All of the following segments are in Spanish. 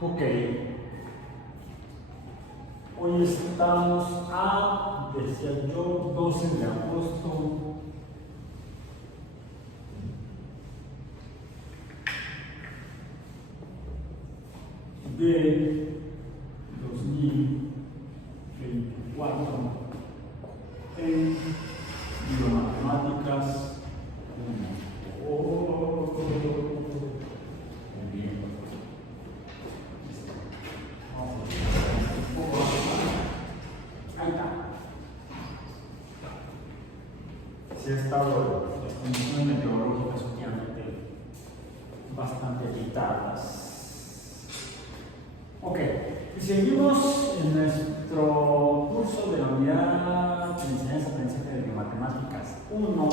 Ok, hoy estamos a, decía yo, 12 de agosto de 2024 en biomatemáticas 1. Muy bien. Ahí está. Sí, ha estado las condiciones meteorológicas últimamente bastante agitadas. Ok, y seguimos en nuestro curso de la unidad de enseñanza aprendizaje de biomatemáticas 1,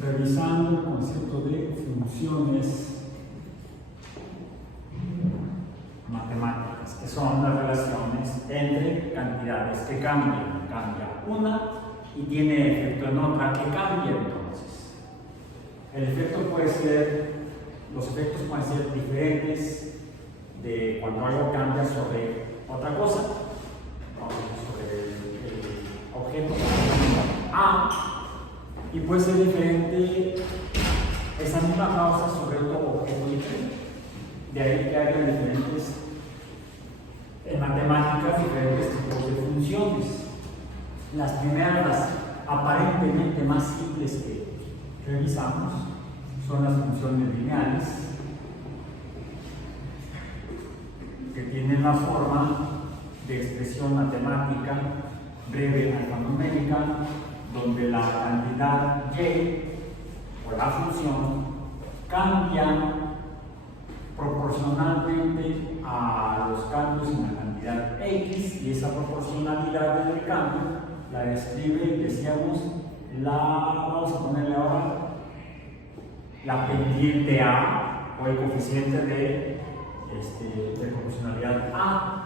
revisando el concepto de funciones matemáticas, que son las relaciones entre cantidades que cambian. Cambia una y tiene efecto en otra que cambia entonces. El efecto puede ser, los efectos pueden ser diferentes de cuando algo cambia sobre otra cosa, sobre el objeto A, y puede ser diferente esa misma causa sobre otro objeto diferente. De ahí que haya diferentes, en matemáticas, diferentes tipos de funciones. Las primeras, las aparentemente más simples que revisamos, son las funciones lineales, que tienen la forma de expresión matemática breve alfanumérica, donde la cantidad y o la función cambia proporcionalmente a los cambios en la cantidad x, y esa proporcionalidad del cambio la describe, decíamos, vamos a ponerle ahora la pendiente a, o el coeficiente de proporcionalidad a.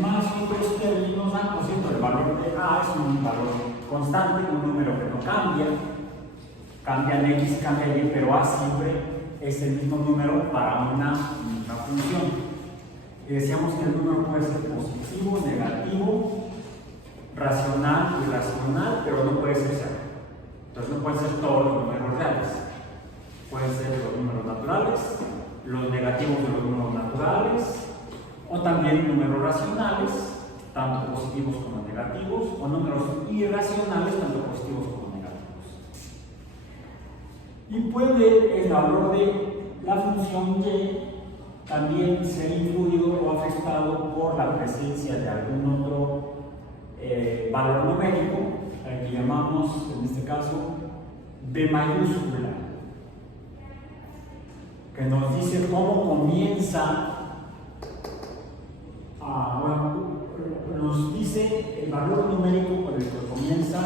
Más otros términos, por cierto, el valor de a es un valor constante, un número que no cambia. Cambian x, cambia y, pero a siempre es el mismo número para una única función. Y decíamos que el número puede ser positivo, negativo, racional, irracional, pero no puede ser cero. Entonces no pueden ser todos los números reales. Pueden ser los números naturales, los negativos de los números naturales, o también números racionales, tanto positivos como negativos, o números irracionales, tanto positivos como negativos. Y puede el valor de la función y también ser influido o afectado por la presencia de algún otro valor numérico, al que llamamos, en este caso, B mayúscula, que nos dice cómo comienza, nos dice el valor numérico por el que comienza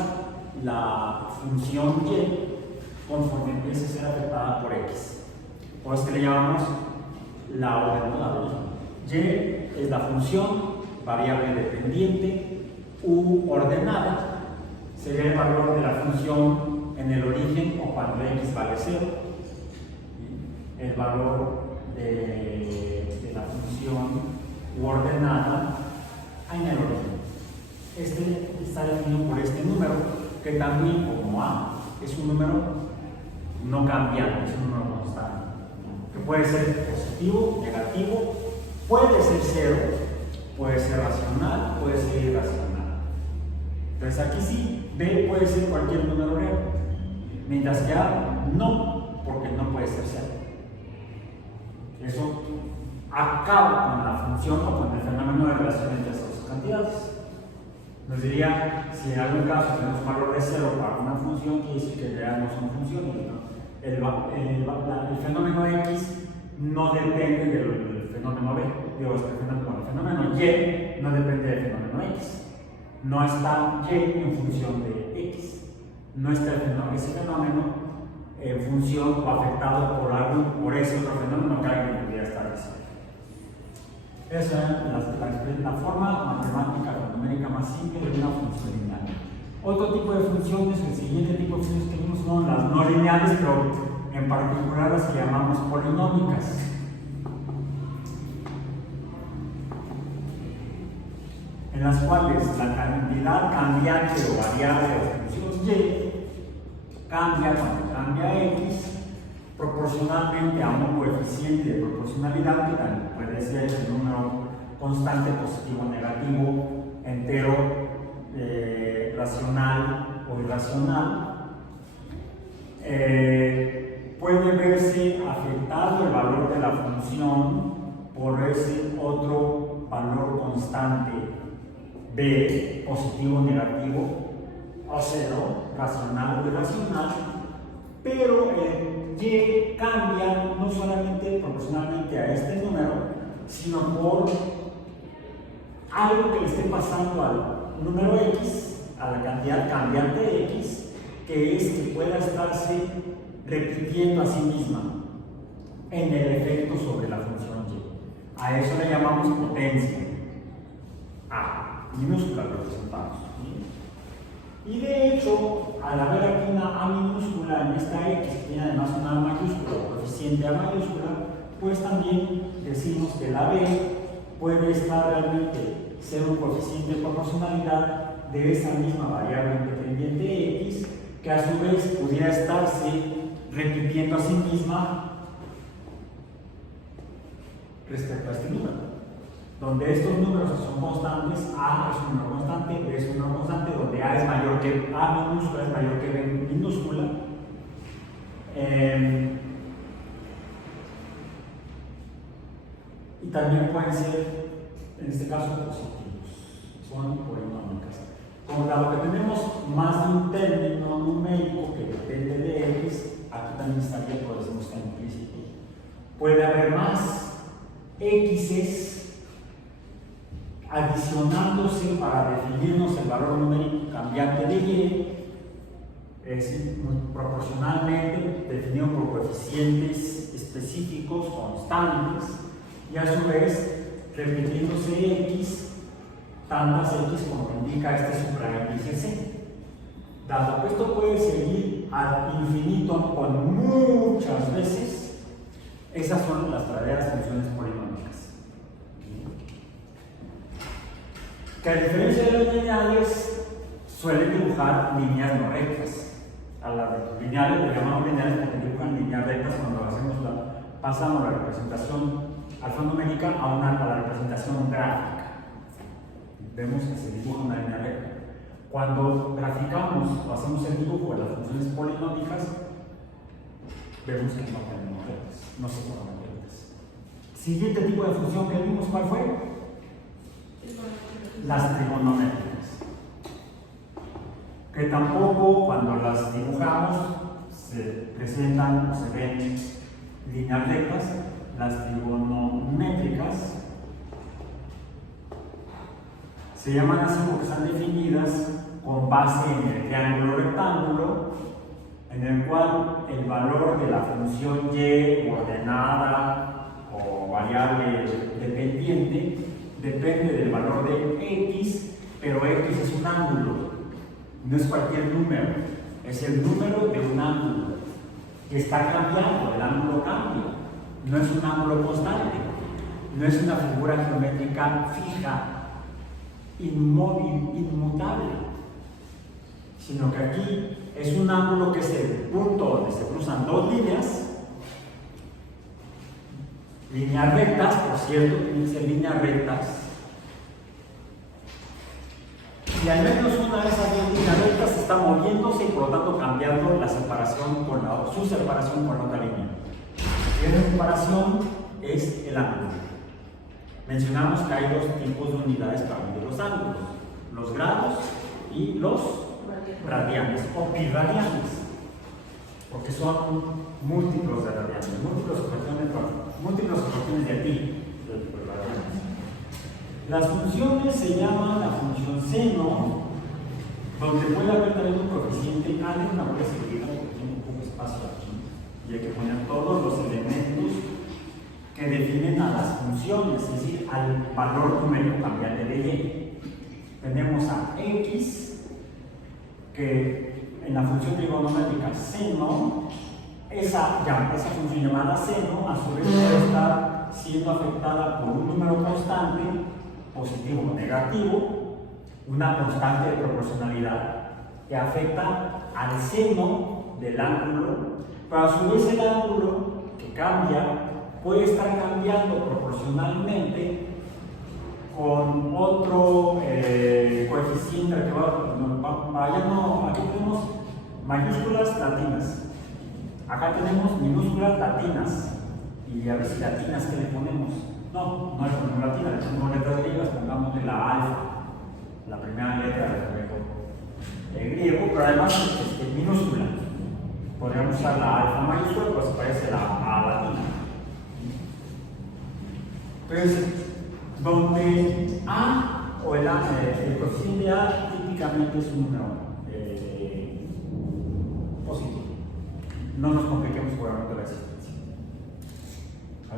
la función y conforme empiece a ser afectada por x. Por eso que le llamamos la ordenada. Y es la función variable dependiente u ordenada, sería el valor de la función en el origen o cuando x vale 0. El valor de la función u ordenada en el origen. Este está definido por este número, que también, como a, es un número no cambiante, es un número constante, que puede ser positivo, negativo, puede ser cero, puede ser racional, puede ser irracional. Entonces aquí sí, B puede ser cualquier número real, mientras que A no, porque no puede ser cero. Eso acaba con la función o con el fenómeno de relación entre esas dos cantidades. Nos diría, si en algún caso tenemos un valor de 0 para una función, quiere decir que ya no son funciones, ¿no? El fenómeno X no depende del fenómeno B. Digo, el fenómeno Y no depende del fenómeno X. No está Y en función de X. No está ese fenómeno en función o afectado por ese otro fenómeno que alguien podría estar diciendo. Esa es la forma matemática o numérica más simple de una función lineal. Otro tipo de funciones, el siguiente tipo de funciones que vimos son las no lineales, pero en particular las que llamamos polinómicas. en las cuales la cantidad cambiante o variable de la función y cambia cuando cambia x proporcionalmente a un coeficiente de proporcionalidad que también puede ser el número constante positivo o negativo, entero, racional o irracional. Puede verse afectado el valor de la función por ese otro valor constante b, positivo o negativo, o cero, racional o irracional, pero el y cambia no solamente proporcionalmente a este número, sino por algo que le esté pasando al número x, a la cantidad cambiante de x, que es que pueda estarse repitiendo a sí misma en el efecto sobre la función y. A eso le llamamos potencia. A, minúscula lo representamos. Y de hecho, al haber aquí una A minúscula en esta X, que tiene además una A mayúscula o coeficiente A mayúscula, pues también decimos que la B puede estar realmente ser un coeficiente de proporcionalidad de esa misma variable independiente X, que a su vez pudiera estarse repitiendo a sí misma respecto a este número. Donde estos números son constantes, A es un número constante, B es un número constante, donde A es mayor que A minúscula, es mayor que B minúscula. Y también pueden ser, en este caso, positivos, son polinómicas. Como dado que tenemos más de un término numérico que depende de X, aquí también estaría, por decirlo, está implícito. Puede haber más X's adicionándose para definirnos el valor numérico cambiante de y, es decir, proporcionalmente definido por coeficientes específicos constantes, y a su vez repitiéndose x tantas x como indica este supraíndice c. Dado que esto puede seguir al infinito con muchas veces, esas son las verdaderas funciones polinómicas. Que a diferencia de los lineales, suelen dibujar líneas no rectas. A las lineales le llamamos lineales porque dibujan líneas rectas cuando pasamos la representación alfanumérica a la representación gráfica. Vemos que se dibuja una línea recta. Cuando graficamos o hacemos el dibujo de las funciones polinómicas, vemos que no tenemos rectas, no se forman rectas. Siguiente tipo de función que vimos, ¿cuál fue? Las trigonométricas, que tampoco cuando las dibujamos se presentan o se ven líneas rectas. Las trigonométricas se llaman así porque están definidas con base en el triángulo rectángulo, en el cual el valor de la función y ordenada o variable dependiente depende del valor de x, pero x es un ángulo, no es cualquier número, es el número de un ángulo que está cambiando, el ángulo cambia, no es un ángulo constante, no es una figura geométrica fija, inmóvil, inmutable, sino que aquí es un ángulo que es el punto donde se cruzan dos líneas rectas, por cierto, tienen que ser líneas rectas, y al menos una de esas dos líneas rectas está moviéndose y por lo tanto cambiando la separación su separación con la otra línea. Y esa separación es el ángulo. Mencionamos que hay dos tipos de unidades para medir los ángulos: los grados y los radianes o pirradianes, porque son múltiplos de radianes, múltiplos fracciones de pi. Las funciones se llaman la función seno, donde puede haber también un coeficiente. Hay una buena seguida porque tiene un poco de espacio aquí y hay que poner todos los elementos que definen a las funciones, es decir, al valor numérico cambiante de y. Tenemos a x, que en la función trigonométrica seno, esa función llamada seno, a su vez puede estar siendo afectada por un número constante, positivo o negativo, una constante de proporcionalidad que afecta al seno del ángulo, pero a su vez el ángulo que cambia puede estar cambiando proporcionalmente con otro coeficiente que aquí tenemos mayúsculas latinas, acá tenemos minúsculas latinas, y a ver si latinas que le ponemos. No le ponemos latina, le ponemos letras griegas, pongámosle la alfa, la primera letra del alfabeto griego, pero además es minúscula. Podríamos usar la alfa mayúscula, pues parece la A latina. Entonces, donde A o el coeficiente A típicamente es un número positivo. No nos compliquemos por el de la existencia.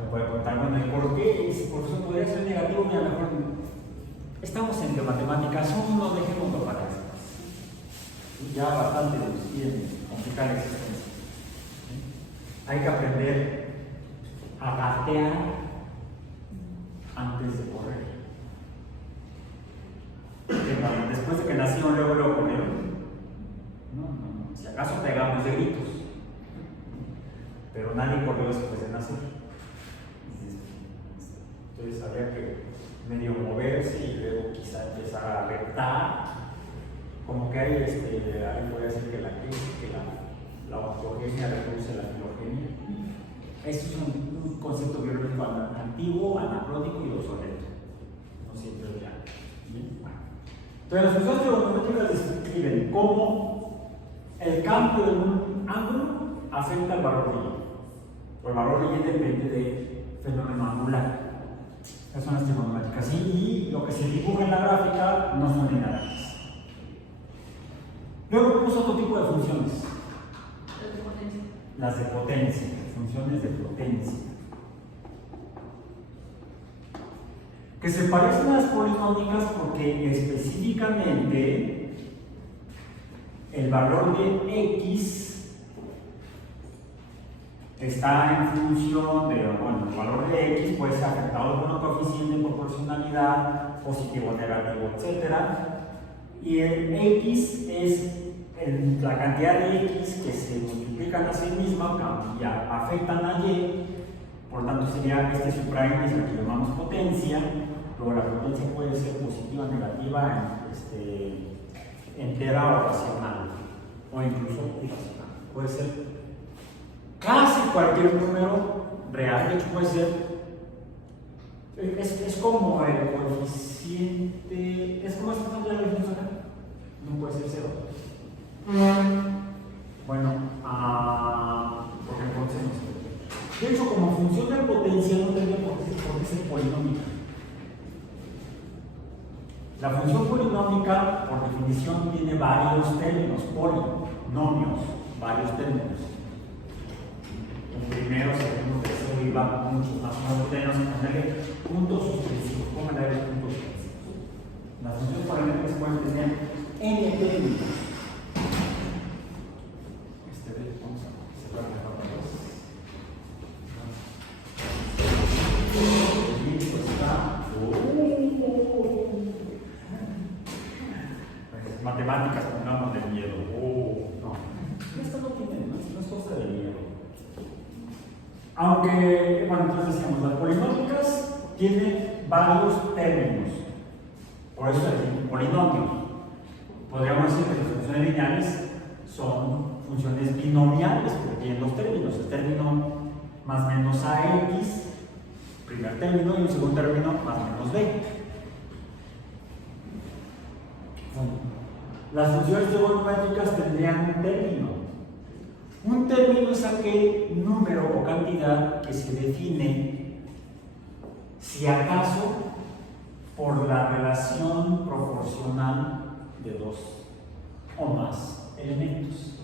Puede contar, bueno, ¿y por qué? Por eso podría ser negativo, mira, mejor. Estamos en matemáticas, no nos dejemos para eso. Ya bastante nos quieren complicar la existencia. Hay que aprender a gatear antes de correr. Después de que nacieron, luego corrieron. No. Si acaso pegamos de gritos. Pero nadie corrió después de nacer. Entonces habría que medio moverse y luego quizá empezar a reptar. Como que hay, alguien puede decir que la ontogenia reduce la filogenia. Eso es un concepto biológico antiguo, anacrónico y obsoleto. No siempre es real. Bueno. Entonces, las funciones trigonométricas describen cómo el cambio en un ángulo afecta el valor de Y. El valor de Y depende del fenómeno angular. Esas son las trigonométricas. Y lo que se dibuja en la gráfica no son lineales. Luego puso otro tipo de funciones. Las de potencia, funciones de potencia. Que se parecen a las polinómicas porque específicamente el valor de X está en función de, el valor de X puede ser afectado por un coeficiente de proporcionalidad, positivo, negativo, etc. Y el X es la cantidad de X que se multiplican a sí misma y afectan a Y, por tanto sería subíndice al que llamamos potencia. Luego la potencia puede ser positiva, negativa, entera o racional, o incluso irracional. Puede ser casi cualquier número real, de hecho puede ser, es como el coeficiente, es como esta ya lo vimos acá, no puede ser cero. Bueno, porque entonces no sé. De hecho, como función de potencia no tendría por qué ser polinómica. La función polinómica, por definición, tiene varios términos, polinomios, varios términos. El primero, segundo, tercero, y va muchos más. No tenemos que ponerle puntos suspensivos. Pónganle los puntos suspensivos. Las funciones polinómicas pueden tener n términos. Matemáticas, pongamos de miedo. No. Esto no tiene, no es cosa de miedo. Aunque, entonces decíamos, las polinómicas tienen varios términos. Por eso es polinomio. Podríamos decir que las funciones lineales son funciones binomiales, porque tienen dos términos. El término más menos AX, primer término, y un segundo término más menos B. Las funciones trigonométricas tendrían un término. Un término es aquel número o cantidad que se define, si acaso, por la relación proporcional de dos o más elementos.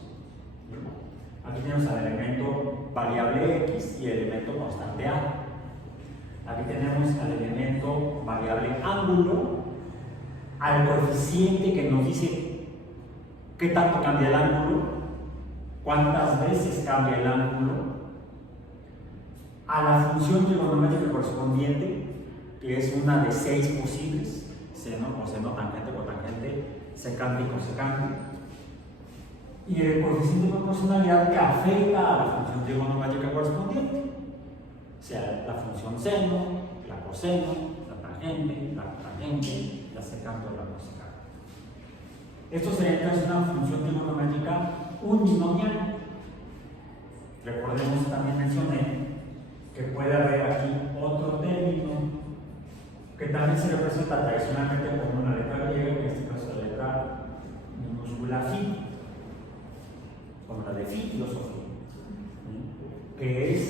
Aquí tenemos al elemento variable X y el elemento constante A. Aquí tenemos al elemento variable ángulo, al coeficiente que nos dice qué tanto cambia el ángulo, cuántas veces cambia el ángulo, a la función trigonométrica correspondiente, que es una de 6 posibles, seno, coseno, tangente, cotangente, secante y cosecante. Y el coeficiente de proporcionalidad que afecta a la función trigonométrica correspondiente, o sea, la función seno, la coseno, la tangente, la secante o la cosecante. Esto sería entonces una función trigonométrica uninomial. Recordemos, también mencioné que puede haber aquí otro término que también se representa tradicionalmente como una letra griega, en este caso la letra minúscula phi, como la de filosofía, que es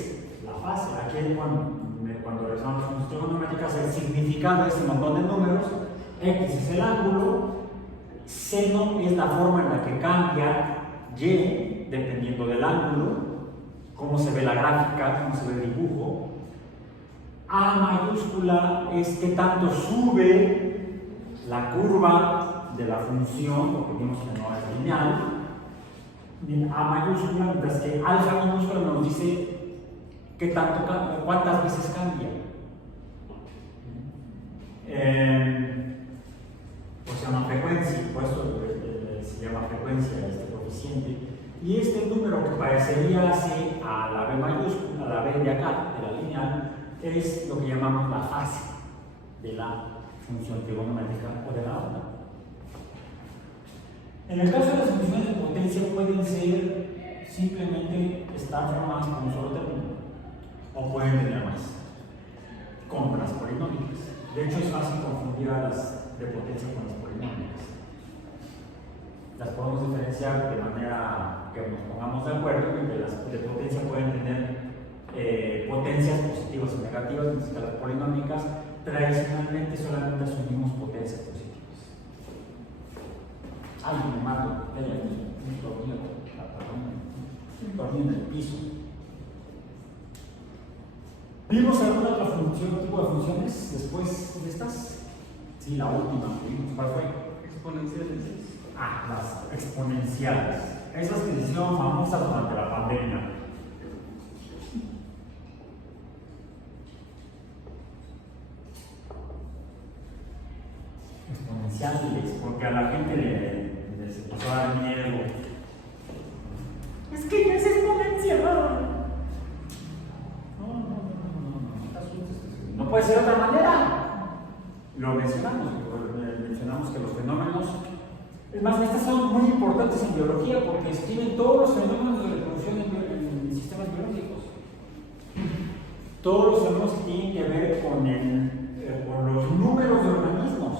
la fase. Aquí cuando realizamos funciones trigonométricas, el significado de ese montón de números, x es el ángulo, seno es la forma en la que cambia y dependiendo del ángulo, cómo se ve la gráfica, cómo se ve el dibujo. A mayúscula es que tanto sube la curva de la función, porque vimos que no es lineal. A mayúscula, mientras que alfa minúscula nos dice qué tanto, cuántas veces cambia. Pues se llama frecuencia, por eso se llama frecuencia este coeficiente. Y este número que parecería así a la B mayúscula, a la B de acá, de la lineal, es lo que llamamos la fase de la función trigonométrica o de la onda. En el caso de las funciones de potencia pueden ser simplemente estar formadas por un solo término o pueden tener más, como las polinómicas. De hecho, es fácil confundir a las de potencia con las polinómicas. Las podemos diferenciar de manera que nos pongamos de acuerdo, que las de potencia pueden tener potencias positivas o negativas, mientras que las polinómicas tradicionalmente solamente asumimos potencias positivas. Ay, me mato, dormí en el piso. ¿Vimos alguna otra función, tipo de funciones después de estas? Sí, la última que vimos, ¿cuál fue? Exponenciales. Las exponenciales. Esas que se hicieron famosas durante la pandemia. Exponenciales, porque a la gente les empezó a dar miedo. Es que ya es exponencial. No puede ser de otra manera. Lo mencionamos que los fenómenos, es más, estas son muy importantes en biología porque escriben todos los fenómenos de reproducción en sistemas biológicos. Todos los fenómenos que tienen que ver con los números de organismos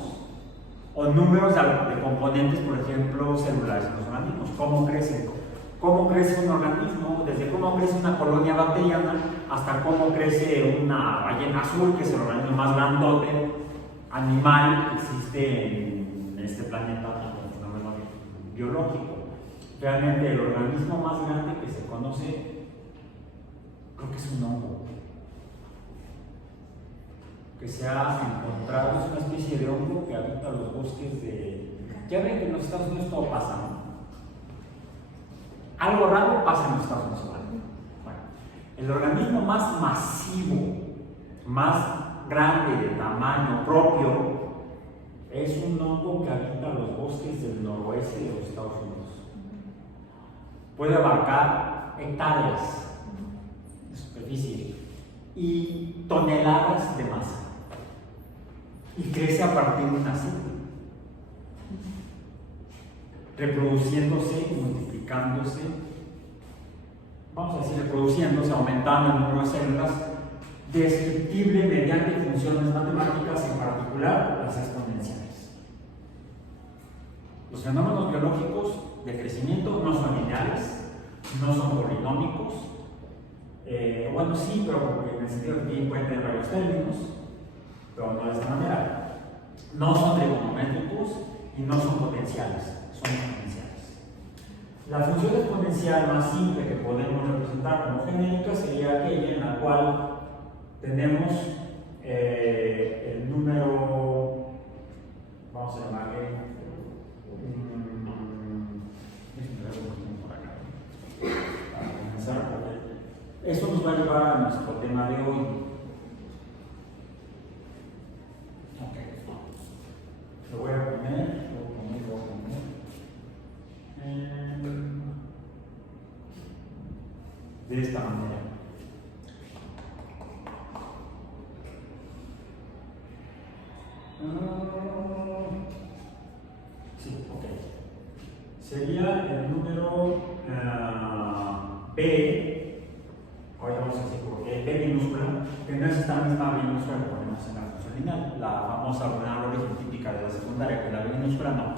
o números de componentes, por ejemplo, celulares en los organismos. ¿Cómo crecen? ¿Cómo crece un organismo? Desde cómo crece una colonia bacteriana hasta cómo crece una ballena azul, que es el organismo más grandote animal que existe en este planeta, un fenómeno biológico. Realmente el organismo más grande que se conoce, creo que es un hongo, que se ha encontrado, es una especie de hongo que habita los bosques de... Ya ven que en los Estados Unidos todo pasa, ¿no? Algo raro pasa en los Estados Unidos. Bueno, el organismo más masivo, más grande, de tamaño propio, es un hongo que habita los bosques del noroeste de los Estados Unidos. Puede abarcar hectáreas de superficie y toneladas de masa. Y crece a partir de una célula, reproduciéndose, multiplicándose, vamos a decir reproduciéndose, aumentando el número de células, descriptible mediante funciones matemáticas, en particular las exponenciales. Los fenómenos biológicos de crecimiento no son lineales, no son polinómicos, bueno sí, pero porque en el sentido de que pueden tener varios términos, pero no de esta manera. No son trigonométricos y no son potenciales, son exponenciales. La función exponencial más simple que podemos representar como genérica sería aquella en la cual tenemos el número, vamos a llamarle, para comenzar, eso nos va a llevar a nuestro tema de hoy. Sí, ok. Sería el número B, ahora vamos a decir por qué, B minúscula, que no es esta misma B minúscula que ponemos en la función lineal, la famosa ordinal origen típica de la secundaria, que la B minúscula no.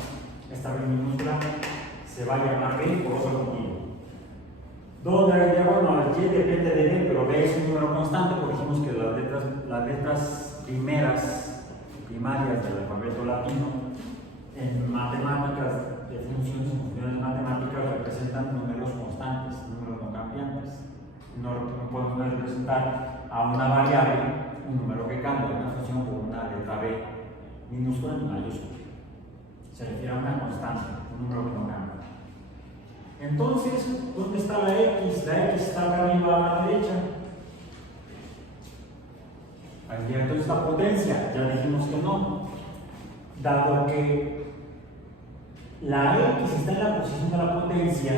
Esta B minúscula se va a llamar B por otro motivo. Donde bueno, el Y depende de B, pero B es un número constante, porque dijimos que las letras primarias del alfabeto latino en matemáticas de funciones matemáticas representan números constantes, números no cambiantes. No podemos representar a una variable un número que cambia, una función con una letra B minúscula ni mayúscula. Se refiere a una constante, un número que no cambia. Entonces, ¿dónde está la X? La X está acá arriba a la derecha. Aquí entonces está potencia, ya dijimos que no. Dado que la X está en la posición de la potencia,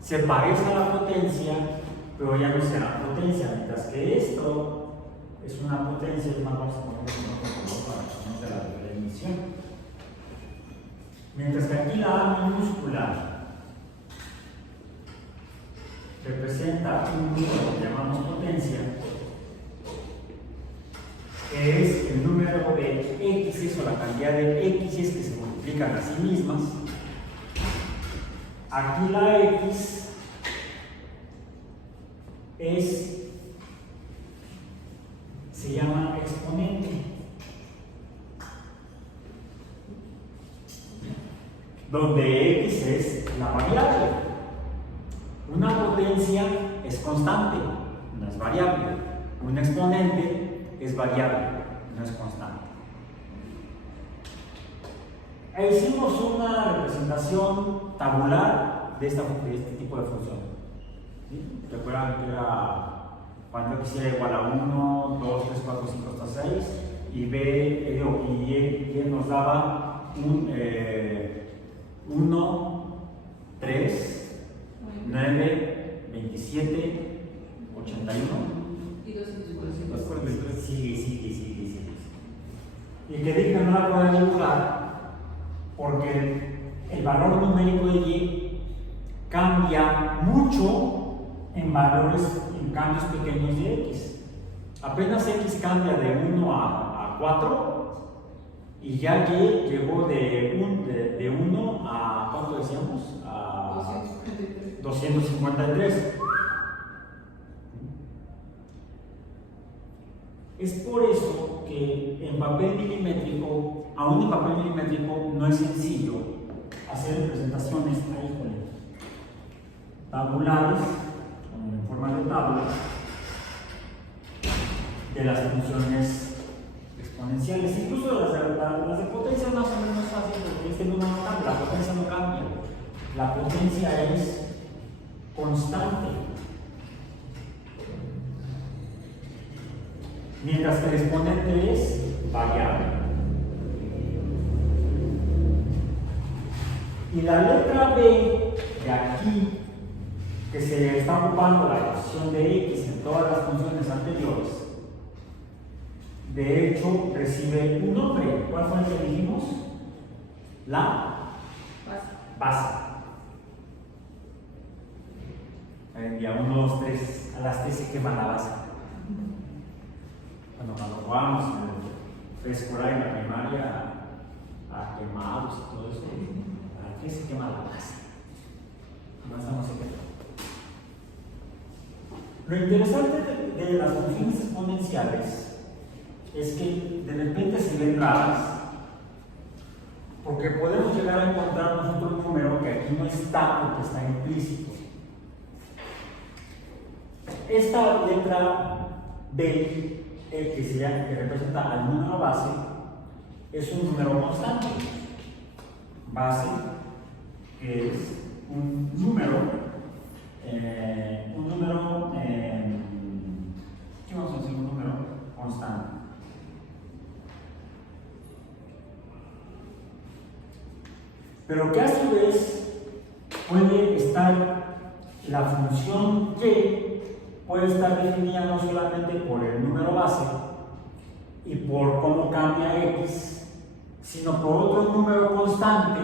se parece a la potencia, pero ya no será potencia, mientras que esto es una potencia, es una cosa para la definición. Mientras que aquí la A minúscula representa un número que llamamos potencia, que es el número de X, o la cantidad de X que se multiplican a sí mismas. Aquí la X se llama exponente. Donde X es la variable. Una potencia es constante, no es variable. Un exponente es variable, no es constante. Hicimos una representación tabular de este tipo de función. ¿Sí? Recuerdan que era cuando X era igual a 1, 2, 3, 4, 5 hasta 6 y Y nos daba un 1, 3, 9, 27, 81 y 243. Sí. Y que dije no la puedo dibujar porque el valor numérico de Y cambia mucho en cambios pequeños de X. Apenas X cambia de 1 a 4 y ya Y llegó de 1 a, ¿cuánto decíamos? A 253. Es por eso que en papel milimétrico, aún en papel milimétrico, no es sencillo hacer representaciones tabulares, en forma de tabla, de las funciones exponenciales. Incluso las de potencia más o menos fácil, porque este número no cambia, la potencia no cambia. La potencia es constante. Mientras que el exponente es variable. Y la letra B de aquí, que se está ocupando la posición de X en todas las funciones anteriores, de hecho recibe un nombre. ¿Cuál fue el que dijimos? La base. En día 1, 2, 3, a las 3 se quema la base. Cuando jugamos en el preescolar y en la primaria a quemados y todo eso, ¿a qué se quema la base? No estamos secretos. Lo interesante de las funciones exponenciales es que de repente se ven raras, porque podemos llegar a encontrar nosotros un número que aquí no está porque está implícito. Esta letra B, que representa al número base, es un número constante. Base, que es un número, ¿qué vamos a decir? Un número constante. Pero que a su vez puede estar la función Y, puede estar definida no solamente por el número base, y por cómo cambia x, sino por otro número constante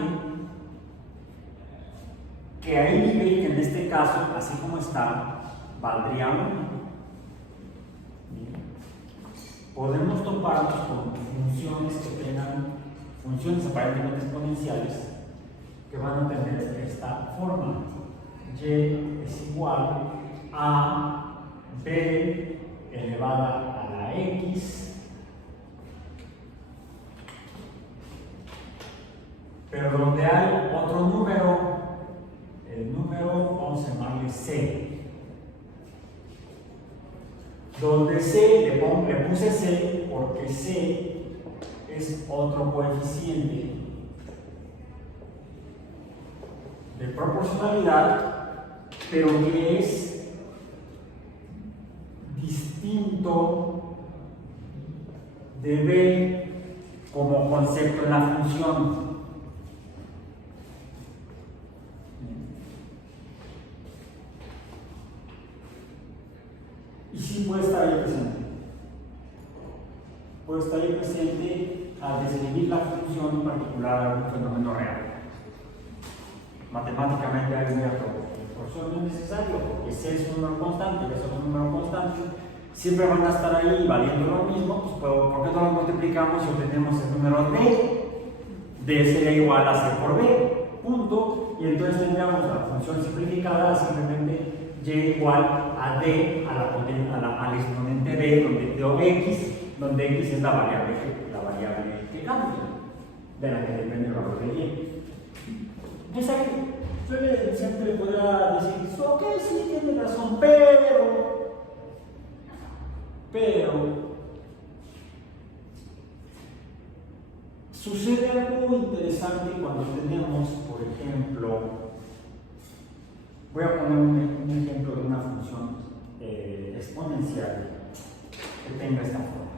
que ahí vive y que en este caso, así como está, valdría 1. Podemos toparnos con funciones que tengan funciones aparentemente exponenciales que van a tener esta forma. Y es igual a b elevada a la x, pero donde hay otro número, el número vamos a llamarle c, donde c le puse c porque c es otro coeficiente de proporcionalidad, pero que es distinto de b como concepto en la función. Y sí puede estar ahí presente. Puede estar ahí presente al describir la función en particular de algún fenómeno real. Matemáticamente hay un método. Por eso no es necesario, porque C es un número constante y eso es un número constante. Siempre van a estar ahí valiendo lo mismo. Pues, ¿por qué no lo multiplicamos y obtenemos el número D? D sería igual a C por B. Punto. Y entonces tendríamos la función simplificada simplemente y igual a d al exponente b, donde tengo x, donde x es la variable que cambia, de la que depende el valor de y. Entonces aquí siempre podrá decir, ok, sí, tiene razón, pero sucede algo interesante cuando tenemos, por ejemplo, voy a poner un ejemplo de una función exponencial que tenga esta forma.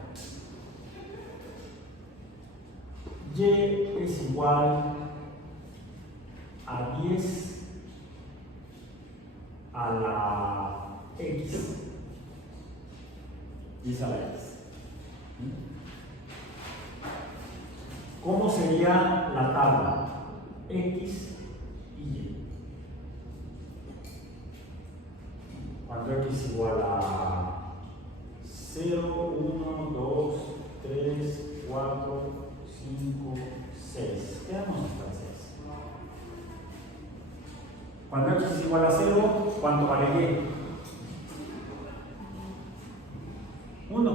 Y es igual a 10 a la x. 10 a la x. ¿Cómo sería la tabla? X y y. Cuando x igual a 0, 1, 2, 3, 4, 5, 6. Quedamos hasta el 6. Cuando x es igual a 0, ¿cuánto vale y? 1.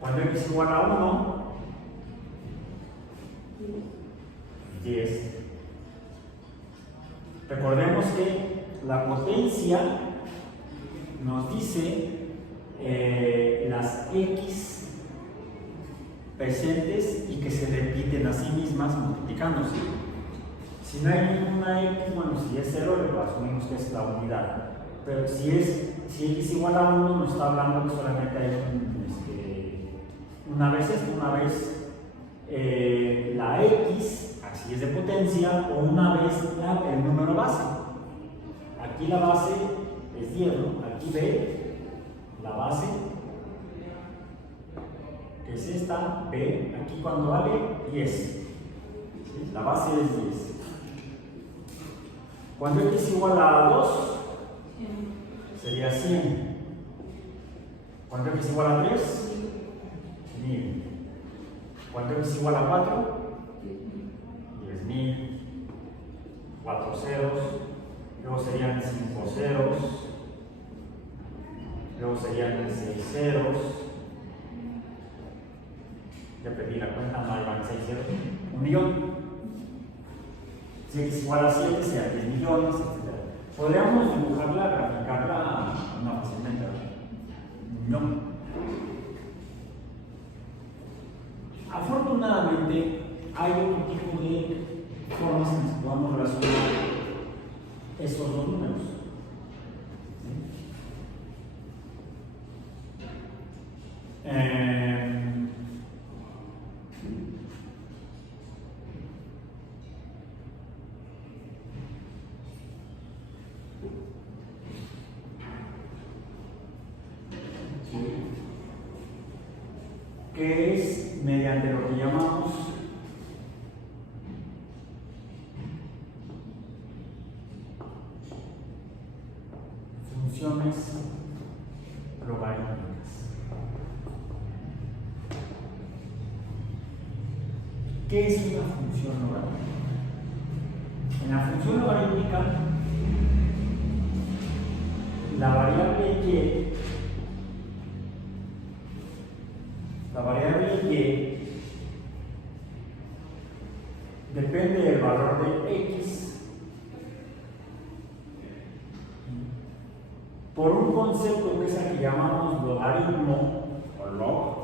Cuando x es igual a 1, 10. Recordemos que la potencia nos dice las x presentes y que se repiten a sí mismas multiplicándose. Si no hay ninguna x, bueno, si es 0, le asumimos que es la unidad. Pero si x es igual a 1, nos está hablando que solamente hay una vez la x, así es de potencia, o una vez el número base. Aquí la base es 10, ¿no? Aquí B, la base, que es esta, B, aquí cuando vale 10. ¿Sí? La base es 10. Cuando x es igual a 2, sería 100. Cuando x es igual a 3, 1000. Cuando x es igual a 4, 10.000. 4 ceros. Luego serían 5 ceros. Luego serían 6 ceros. Ya perdí la cuenta, no hay 6 ceros. 1.000.000. Si x es igual a 7, sería 10 millones, etc. Podríamos dibujarla, graficarla no fácilmente. No. Afortunadamente, hay otro tipo de formas en las que podamos relacionar esos dos números. que es mediante lo que llamamos funciones logarítmicas. ¿Qué es una función logarítmica? En la función logarítmica, la variable y depende del valor de x por un concepto que es el que llamamos logaritmo o log,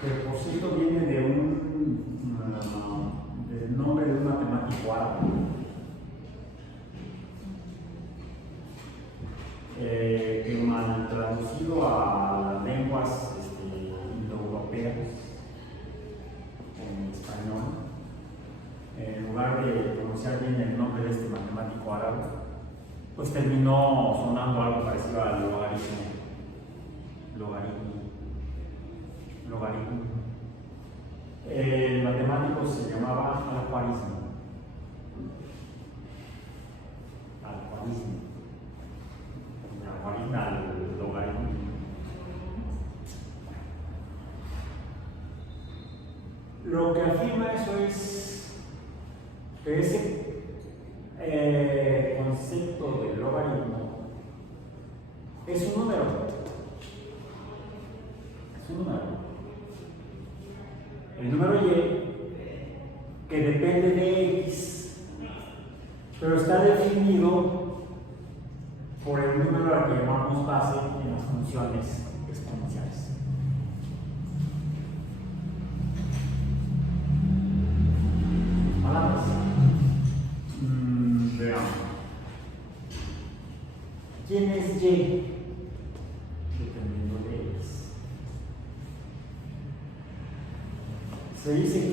que por cierto viene del nombre de un matemático árabe, que mal traducido a las lenguas indoeuropeas en español, en lugar de pronunciar bien el nombre de este matemático árabe, pues terminó sonando algo parecido al logaritmo. El matemático se llamaba Al-Khwarizmi. Al logaritmo. Lo que afirma eso es que ese concepto de logaritmo es un número. El número y que depende de x, pero está definido por el número al que llamamos base en las funciones exponenciales. Palabras. Veamos. ¿Quién es y? Dependiendo de x. Se dice que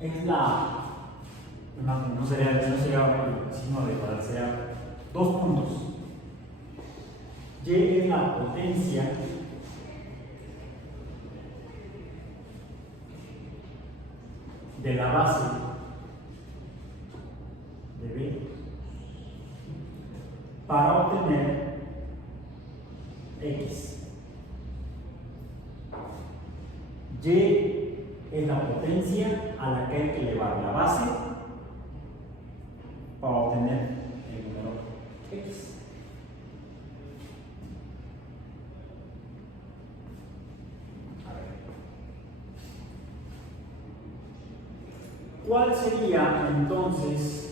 y es la, no sería sino de cuadrar, sería 2 puntos. Y es la potencia de la base de B para obtener x. Y es la potencia a la que hay que elevar la base para obtener el número x. A ver. ¿Cuál sería entonces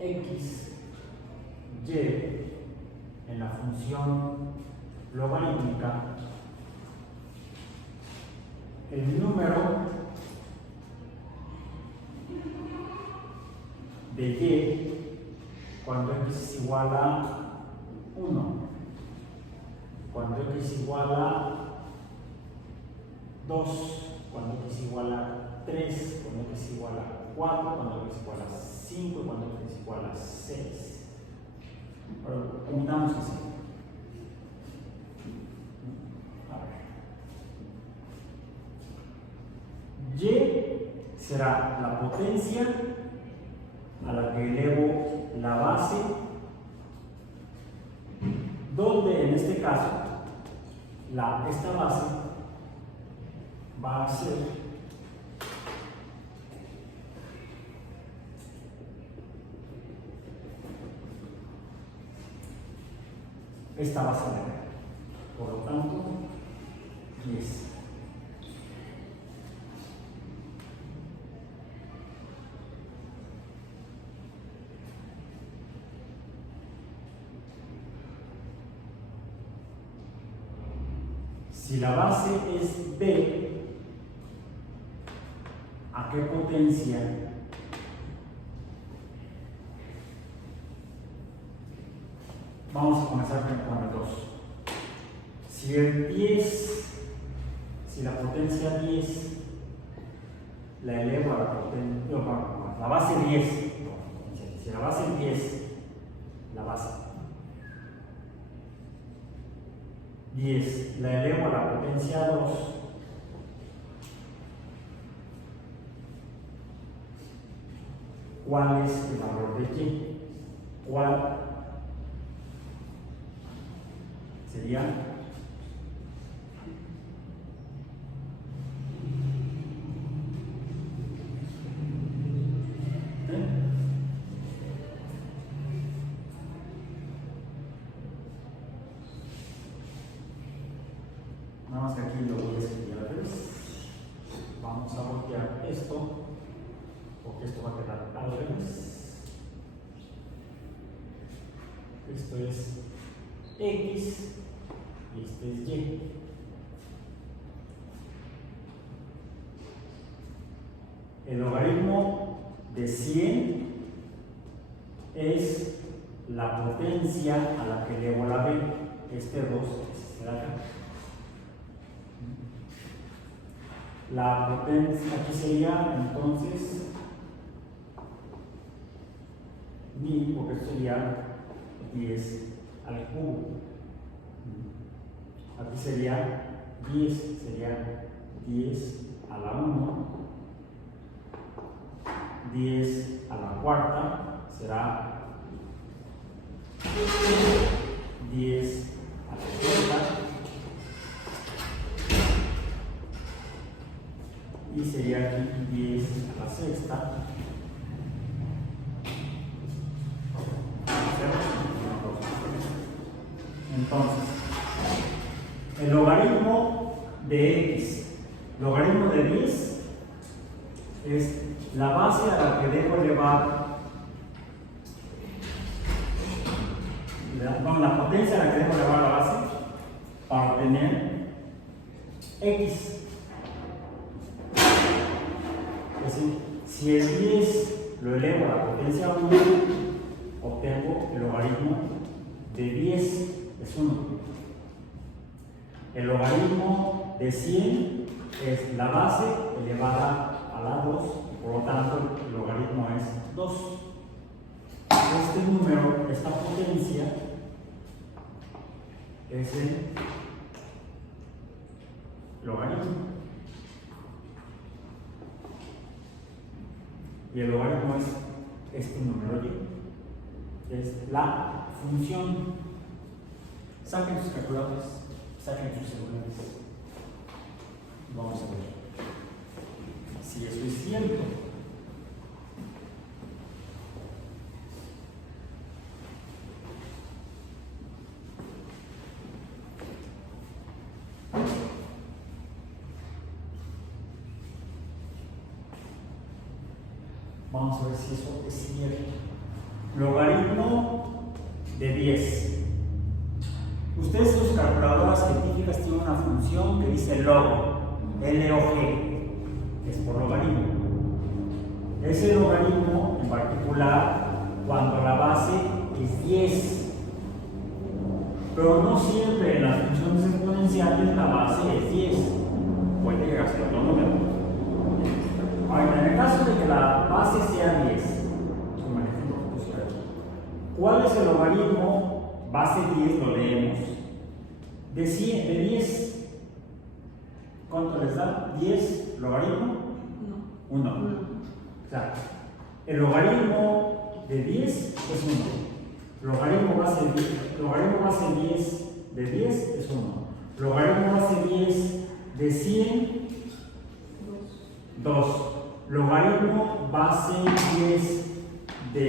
x, y en la función logarítmica? El número de y cuando x es igual a 1, cuando x es igual a 2, cuando x es igual a 3, cuando x es igual a 4, cuando x es igual a 5 y cuando x es igual a 6. Ahora, combinamos así. Y será la potencia a la que elevo la base, donde en este caso esta base va a ser esta base de acá. Por lo tanto, 10. Si la base es B, ¿a qué potencia Vamos a comenzar con el 2. Si el 10, si la potencia 10 la elevo a la potencia, la base 10, si la base 10, la base 10 la elevo a la potencia 2, ¿cuál es el valor de y? ¿Cuál sería? Nada más que aquí lo voy a escribir al revés. Vamos a voltear esto, porque esto va a quedar al revés. Esto es X y este es Y. El logaritmo de 100 es la potencia a la que elevo la b. Este 2 será acá. La potencia aquí sería entonces 1000, porque esto sería 10 al cubo. Aquí sería 10, sería 10 a la 1, 10 a la cuarta, será 10 a la quinta, y sería aquí 10 a la sexta. Entonces, el logaritmo de x, logaritmo de 10, es la base a la que debo elevar, la potencia a la que debo elevar la base para obtener x. Es decir, si el 10 lo elevo a la potencia 1, obtengo el logaritmo de 10, es 1. El logaritmo de 100 es la base elevada a la 2, y por lo tanto el logaritmo es 2. Este número, esta potencia, es el logaritmo. Y el logaritmo es este número y, es la función. Saquen sus calculadores, saquen sus celulares. Vamos a ver si eso es cierto. Vamos a ver si eso es cierto. Logaritmo de 10. Ustedes en sus calculadoras científicas tienen una función que dice log, LOG, que es por logaritmo. Ese logaritmo en particular cuando la base es 10. Pero no siempre en las funciones exponenciales la base es 10. Puede llegar a ser otro número. Ahora, en el caso de que la base sea 10, como el ejemplo que puse aquí, ¿cuál es el logaritmo? Base 10 lo leemos. De 100, de 10, ¿cuánto les da? 10, ¿logaritmo? 1. O sea, el logaritmo de 10 es 1. Logaritmo base 10 de 10 es 1. Logaritmo base 10 de 100, 2. Logaritmo base 10 de 1000.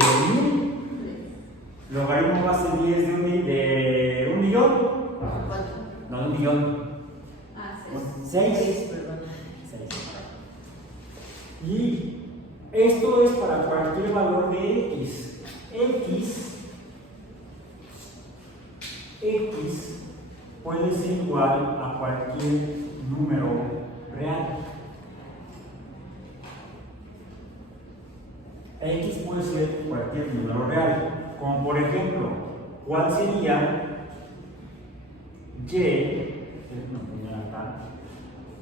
Logaritmo base 10 de 1 millón. No, de 1 millón. 6. Y esto es para cualquier valor de x. X puede ser igual a cualquier número real. X puede ser cualquier número real, como por ejemplo ¿cuál sería y? Déjenme poner acá,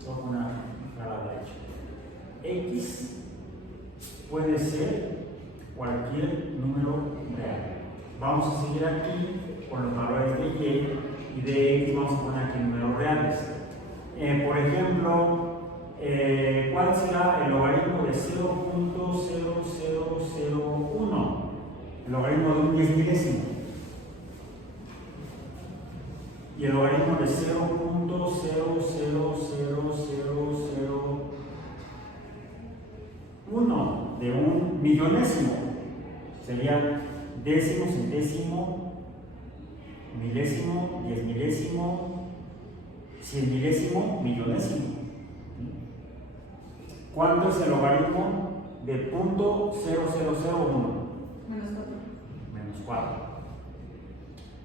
voy a poner a la derecha. X puede ser cualquier número real. Vamos a seguir aquí con los valores de y de x vamos a poner aquí números reales. Por ejemplo, ¿cuál será el logaritmo de 0.0001? El logaritmo de un 10 milésimo. Y el logaritmo de 0.0000001 de un millonésimo. Sería décimo, centésimo, milésimo, 10 milésimo, 100 milésimo, millonésimo. ¿Cuánto es el logaritmo de 0.0001? Menos 4.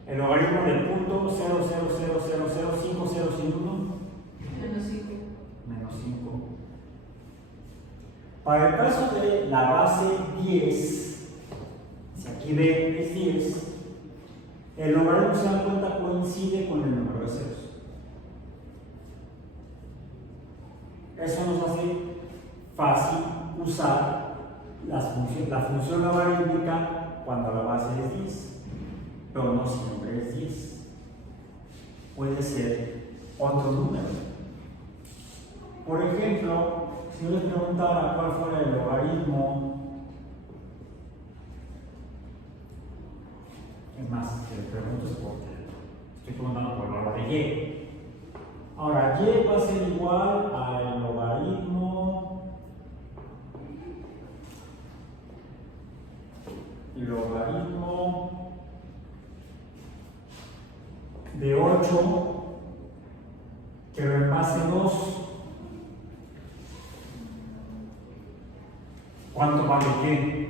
El logaritmo de 0.000005001. Menos 5. Para el caso de la base 10, si aquí B es 10, el logaritmo, se da cuenta, coincide con el número de ceros. Eso nos hace fácil usar la función logarítmica cuando la base es 10, pero no siempre es 10. Puede ser otro número. Por ejemplo, si yo les preguntara cuál fuera el logaritmo, es más, si les pregunto es porque estoy preguntando por el valor de y. Ahora, y va a ser igual al logaritmo de 8 que lo en base 2. ¿Cuánto vale y?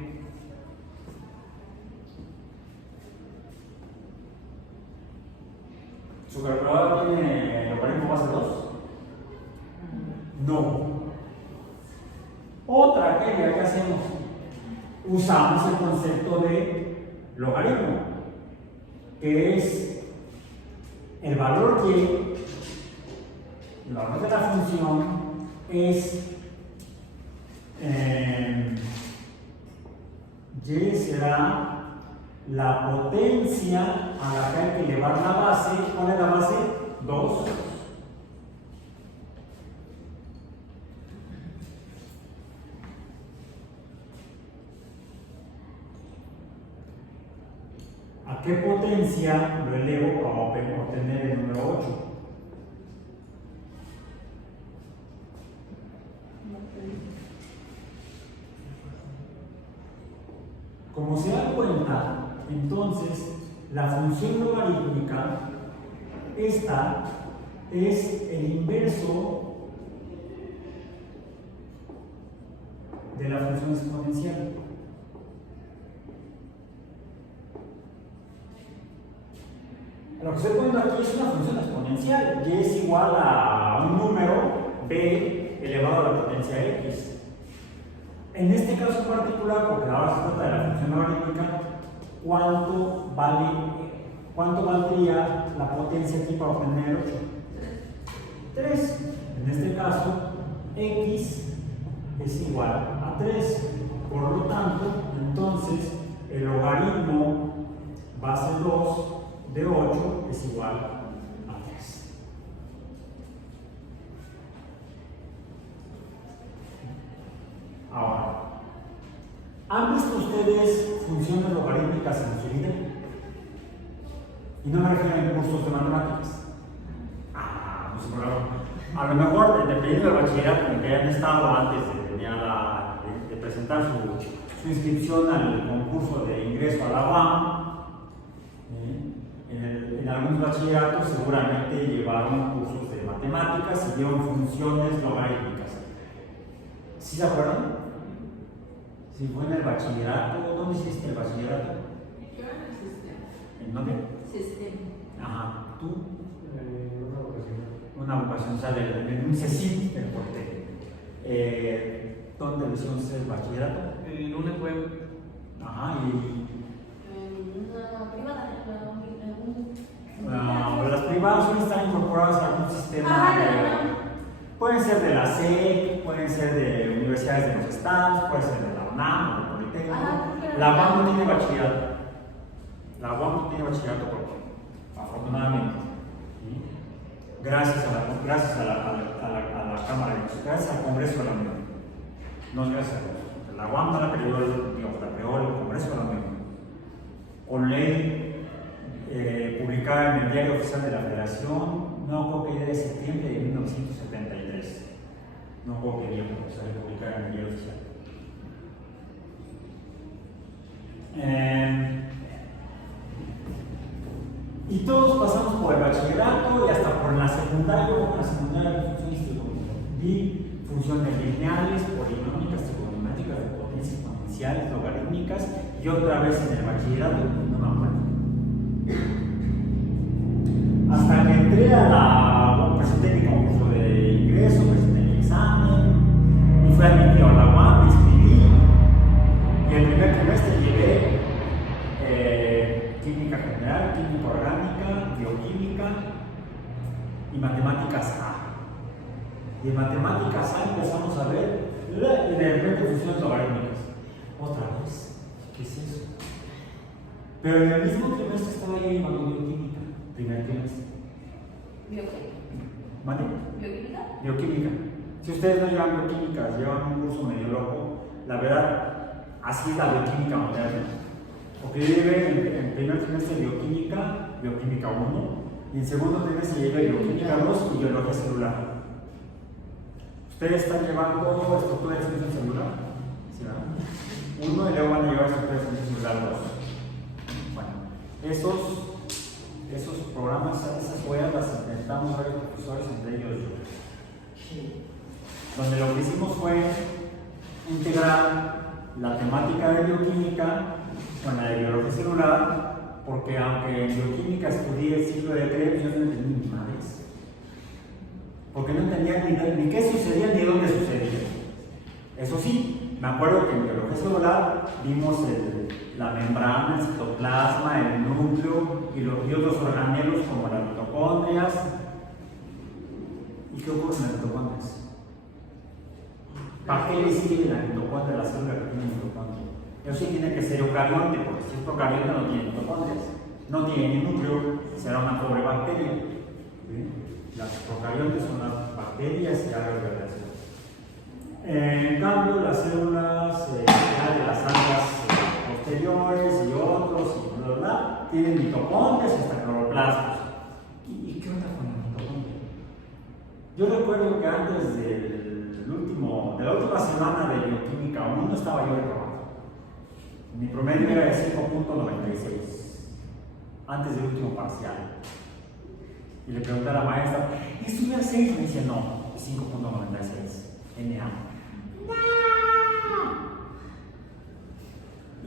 ¿Su calculadora tiene logaritmo base 2? No. Otra aquella que hacemos, usamos el concepto de logaritmo, que es el valor y, el valor de la función es y será la potencia a la que hay que elevar la base. ¿Cuál es la base? 2. ¿A qué potencia lo elevo para obtener el número 8? Como se da cuenta, entonces la función logarítmica, esta es el inverso de la función exponencial. Lo que estoy poniendo aquí es una función exponencial, y es igual a un número b elevado a la potencia x. En este caso particular, porque ahora se trata de la función logarítmica, ¿cuánto valdría la potencia aquí para obtener 8? 3. En este caso, x es igual a 3. Por lo tanto, entonces, el logaritmo base 2 de 8 es igual a 3. Ahora, ¿han visto ustedes funciones logarítmicas en su vida? Y no me refiero a cursos de matemáticas. Pues a lo mejor, dependiendo del bachillerato en que hayan estado antes de presentar su inscripción al concurso de ingreso a la UAM, en algunos bachilleratos seguramente llevaron cursos de matemáticas y dieron funciones logarítmicas. ¿Sí se acuerdan? Si fue en el bachillerato, ¿dónde hiciste el bachillerato? Yo en el sistema. ¿En dónde? Sistema. Ajá, ¿tú? Una vocación. Una vocación, o sea, en un CECIT del Porte. ¿Dónde lo hicieron ustedes el bachillerato? En una web. Ajá, y En una privada, en la Las privadas suelen estar incorporadas a algún sistema pueden ser de la SEC, pueden ser de universidades de los estados, pueden ser de la UNAM o del Politécnico. La UAM no tiene bachillerato. La UAM no tiene bachillerato porque, afortunadamente, ¿sí? Gracias a la Cámara de Diputados, gracias al Congreso de la Unión. No gracias a Dios. La UAM la creó el Congreso de la Unión. Con ley publicada en el Diario Oficial de la Federación, no creo que de septiembre de 1973. No creo que día sale publicada en el Diario Oficial. Y todos pasamos por el bachillerato y hasta por la secundaria. Luego en la secundaria vi funciones lineales, polinómicas, trigonométricas, de potencias exponenciales, logarítmicas, y otra vez en el bachillerato, no me acuerdo. Hasta que entré a la, presenté mi concurso de ingreso, presenté mi examen, y fui admitido a la UAM, me inscribí, y el primer trimestre llevé química general, química orgánica, bioquímica y matemáticas A. Y en matemáticas A empezamos a ver, y de repente funciones logarítmicas. Otra vez, ¿qué es eso? Pero en el mismo trimestre estaba yo llevando bioquímica, primer trimestre. ¿Bioquímica? ¿Vale? ¿Bioquímica? Bioquímica. Si ustedes no llevan bioquímica, llevan un curso medio loco, la verdad, así es la bioquímica moderna. Porque yo llevé en primer trimestre bioquímica, bioquímica 1, y en segundo trimestre llevé bioquímica 2 y biología celular. ¿Ustedes están llevando estructura de extensión celular? ¿Sí, verdad? 1 y luego van a llevar estructura de extensión celular 2. Bueno, esos programas, esas huellas las intentamos varios profesores, entre ellos yo. Donde lo que hicimos fue integrar la temática de bioquímica con la de biología celular, porque aunque en bioquímica estudié el ciclo de Krebs, yo no entendí ni madres. Porque no entendía ni qué sucedía ni dónde sucedía. Eso sí, me acuerdo que en biología celular vimos la membrana, el citoplasma, el núcleo y otros organelos como las mitocondrias. ¿Y qué ocurre en las mitocondrias? ¿Para qué le sirve la mitocondria, la célula que tiene mitocondria? Eso sí tiene que ser eucarionte, porque si es procarionte no tiene mitocondrias, no tiene ni núcleo, será una pobre bacteria. ¿Sí? Las procariontes son las bacterias y algas verdes. En cambio, las células de las algas posteriores y otros, y bla, bla, tienen mitocondrias y hasta cloroplastos. ¿Y qué onda con la mitocondria? Yo recuerdo que antes de la última semana de bioquímica 1 estaba yo reprobado. Mi promedio era de 5.96 antes del último parcial. Y le pregunté a la maestra, ¿estudia 6? Me dice, no, 5.96, NA.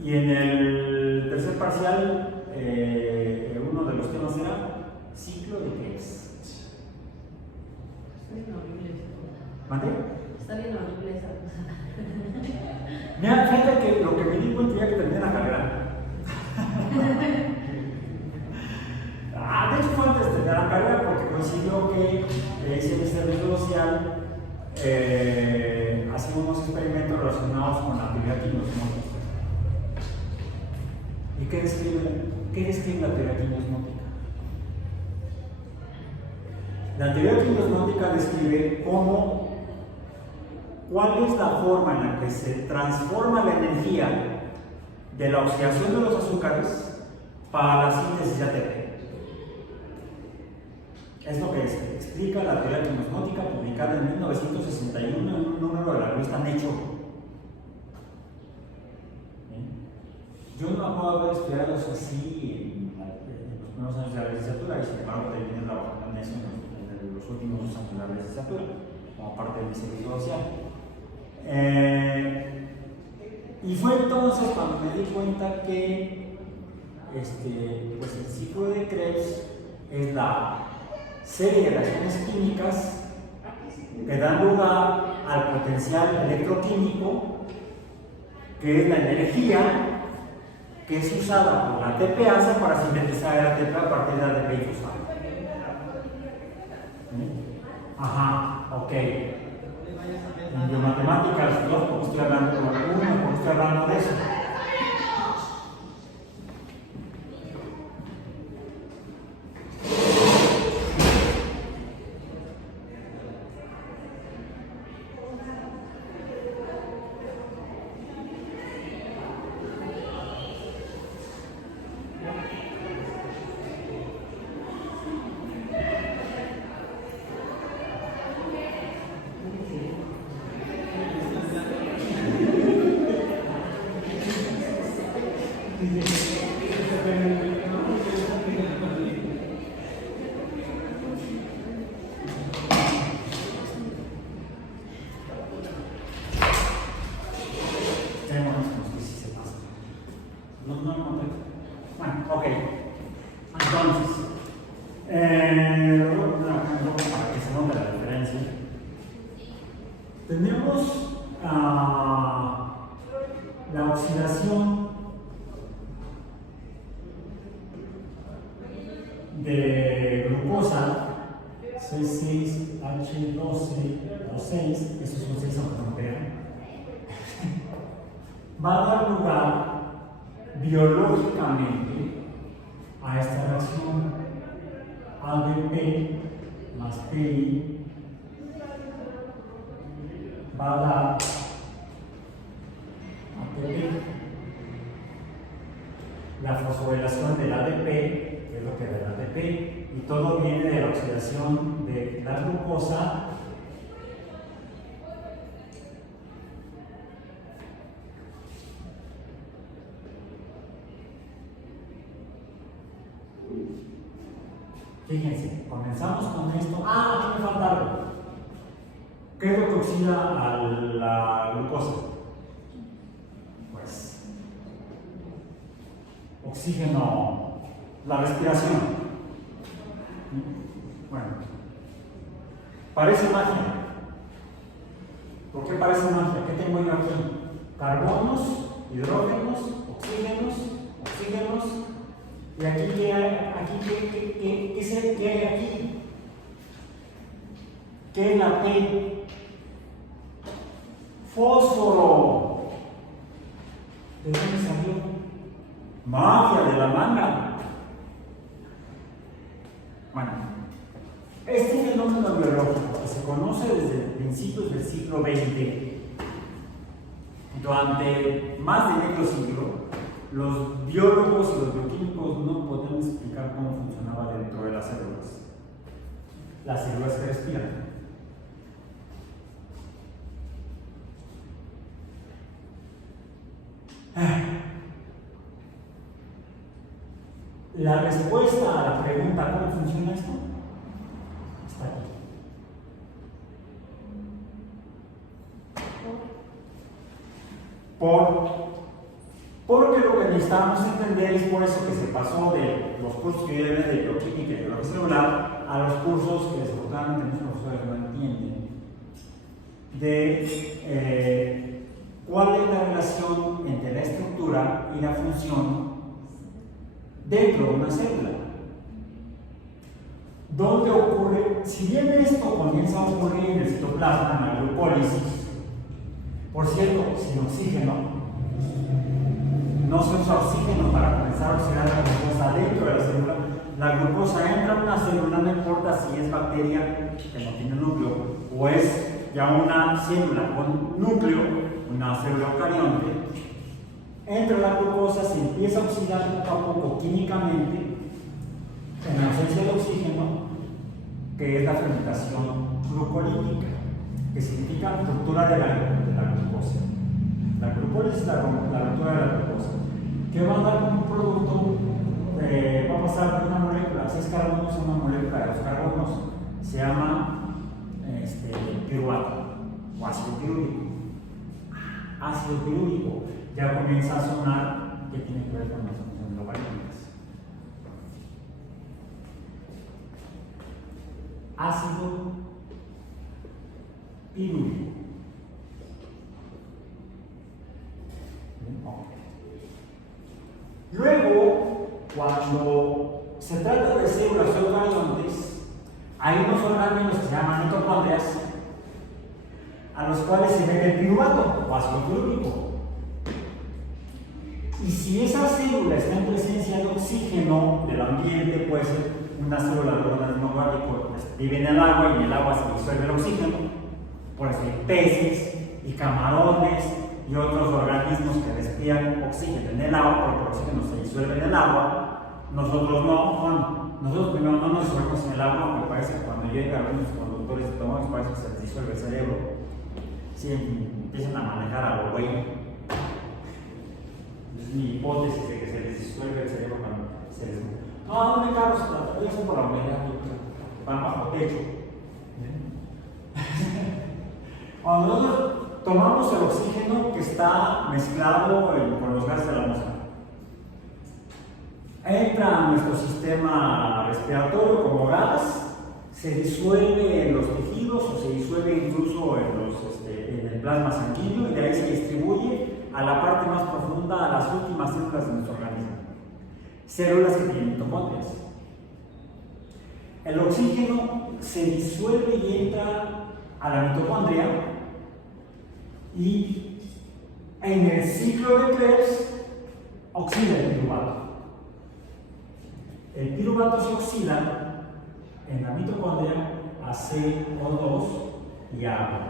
Y en el tercer parcial, uno de los temas era ciclo de Krebs. Está bien horrible eso. ¿Mande? Está bien horrible esa cosa. Mira, fíjate que lo que me di cuenta ya que terminé la carrera. De hecho fue antes de terminar la carrera porque coincidió que hice mi servicio social, hacíamos unos experimentos relacionados con la actividad quimosmótica. ¿Y qué describe la actividad quimosmótica? La actividad quimosmótica describe cuál es la forma en la que se transforma la energía de la oxidación de los azúcares para la síntesis de ATP. Es lo que explica la teoría quimosmótica publicada en 1961 en un número de la revista Nature. Yo no puedo haber estudiado eso así en los primeros años de la licenciatura, y sin embargo terminé trabajando en eso en los últimos 2 años de la licenciatura, como parte de mi servicio social. Y fue entonces cuando me di cuenta que pues el ciclo de Krebs es la serie de reacciones químicas que dan lugar al potencial electroquímico, que es la energía que es usada por la TPasa para sintetizar el ATP a partir de ADP y fosfato. Ajá, ok. En biomatemáticas, no, porque estoy hablando de uno, porque estoy hablando de eso. Bueno, ok. Entonces, para que se note la diferencia, tenemos la oxidación de glucosa C6H12O6, esos son 6 aunque no crean, va a dar lugar biológicamente a esta reacción ADP más PI va a dar ATP. La fosforilación del ADP, que es lo que da el ATP, y todo viene de la oxidación de la glucosa Fíjense, comenzamos con esto. Aquí me falta algo. ¿Qué es lo que oxida a la glucosa? Pues oxígeno, la respiración. Bueno, parece magia. ¿Por qué parece magia? ¿Qué tengo yo aquí? Carbonos, hidrógenos, oxígenos. ¿Y aquí qué hay? ¿Qué hay aquí? ¿Qué es la P? Fósforo. ¿De dónde salió? Magia de la manga. Bueno, este fenómeno biológico que se conoce desde principios del siglo XX, durante más de medio siglo, los biólogos y los bioquímicos no podían explicar cómo funcionaba dentro de las células. Las células que respiran. La respuesta a la pregunta ¿cómo funciona esto? Está aquí. Porque lo que necesitamos entender es por eso que se pasó de los cursos que yo llevé de bioquímica y biología celular a los cursos que desafortunadamente muchos profesores no entienden, de cuál es la relación entre la estructura y la función dentro de una célula. ¿Dónde ocurre? Si bien esto comienza a ocurrir en el citoplasma, en la glucólisis, por cierto, sin oxígeno, no se usa oxígeno para comenzar a oxidar la glucosa dentro de la célula. La glucosa entra en una célula, no importa si es bacteria que no tiene núcleo o es ya una célula con núcleo, una célula eucarionte. Entra la glucosa, se empieza a oxidar poco a poco químicamente en ausencia de oxígeno, que es la fermentación glucolítica, que significa ruptura de la glucosa. La glucólisis es la ruptura de la glucosa, que va a dar un producto, va a pasar de una molécula, 6 carbonos a una molécula de 2 carbonos, se llama piruvato o ácido pirúvico. Ácido pirúvico ya comienza a sonar que tiene que ver con las funciones logarítmicas. Ácido pirúvico. Luego, cuando se trata de células eucariontes, hay unos organismos que se llaman mitocondrias, a los cuales se mete el piruvato o ácido pirúvico. Y si esa célula está en presencia de oxígeno del ambiente, puede ser una célula de organismo acuático, vive en el agua y en el agua se disuelve el oxígeno. Por eso hay peces y camarones y otros organismos que respiran oxígeno en el agua, porque el oxígeno se disuelve en el agua. Nosotros no, bueno, nosotros primero no nos disuelvemos en el agua, me parece que cuando llegan algunos conductores de tomamos parece que se les disuelve el cerebro. Sí, empiezan a manejar a lo güey. Es mi hipótesis de que se les disuelve el cerebro cuando se les... No, no me cargo, se la por la humedad, van bajo techo. Cuando nosotros tomamos el oxígeno que está mezclado con los gases de la atmósfera, entra a nuestro sistema respiratorio como gas, se disuelve en los tejidos o se disuelve incluso en el plasma sanguíneo y de ahí se distribuye a la parte más profunda, a las últimas células de nuestro organismo. Células que tienen mitocondrias. El oxígeno se disuelve y entra a la mitocondria y en el ciclo de Krebs oxida el piruvato. El piruvato se oxida en la mitocondria a CO2 y agua,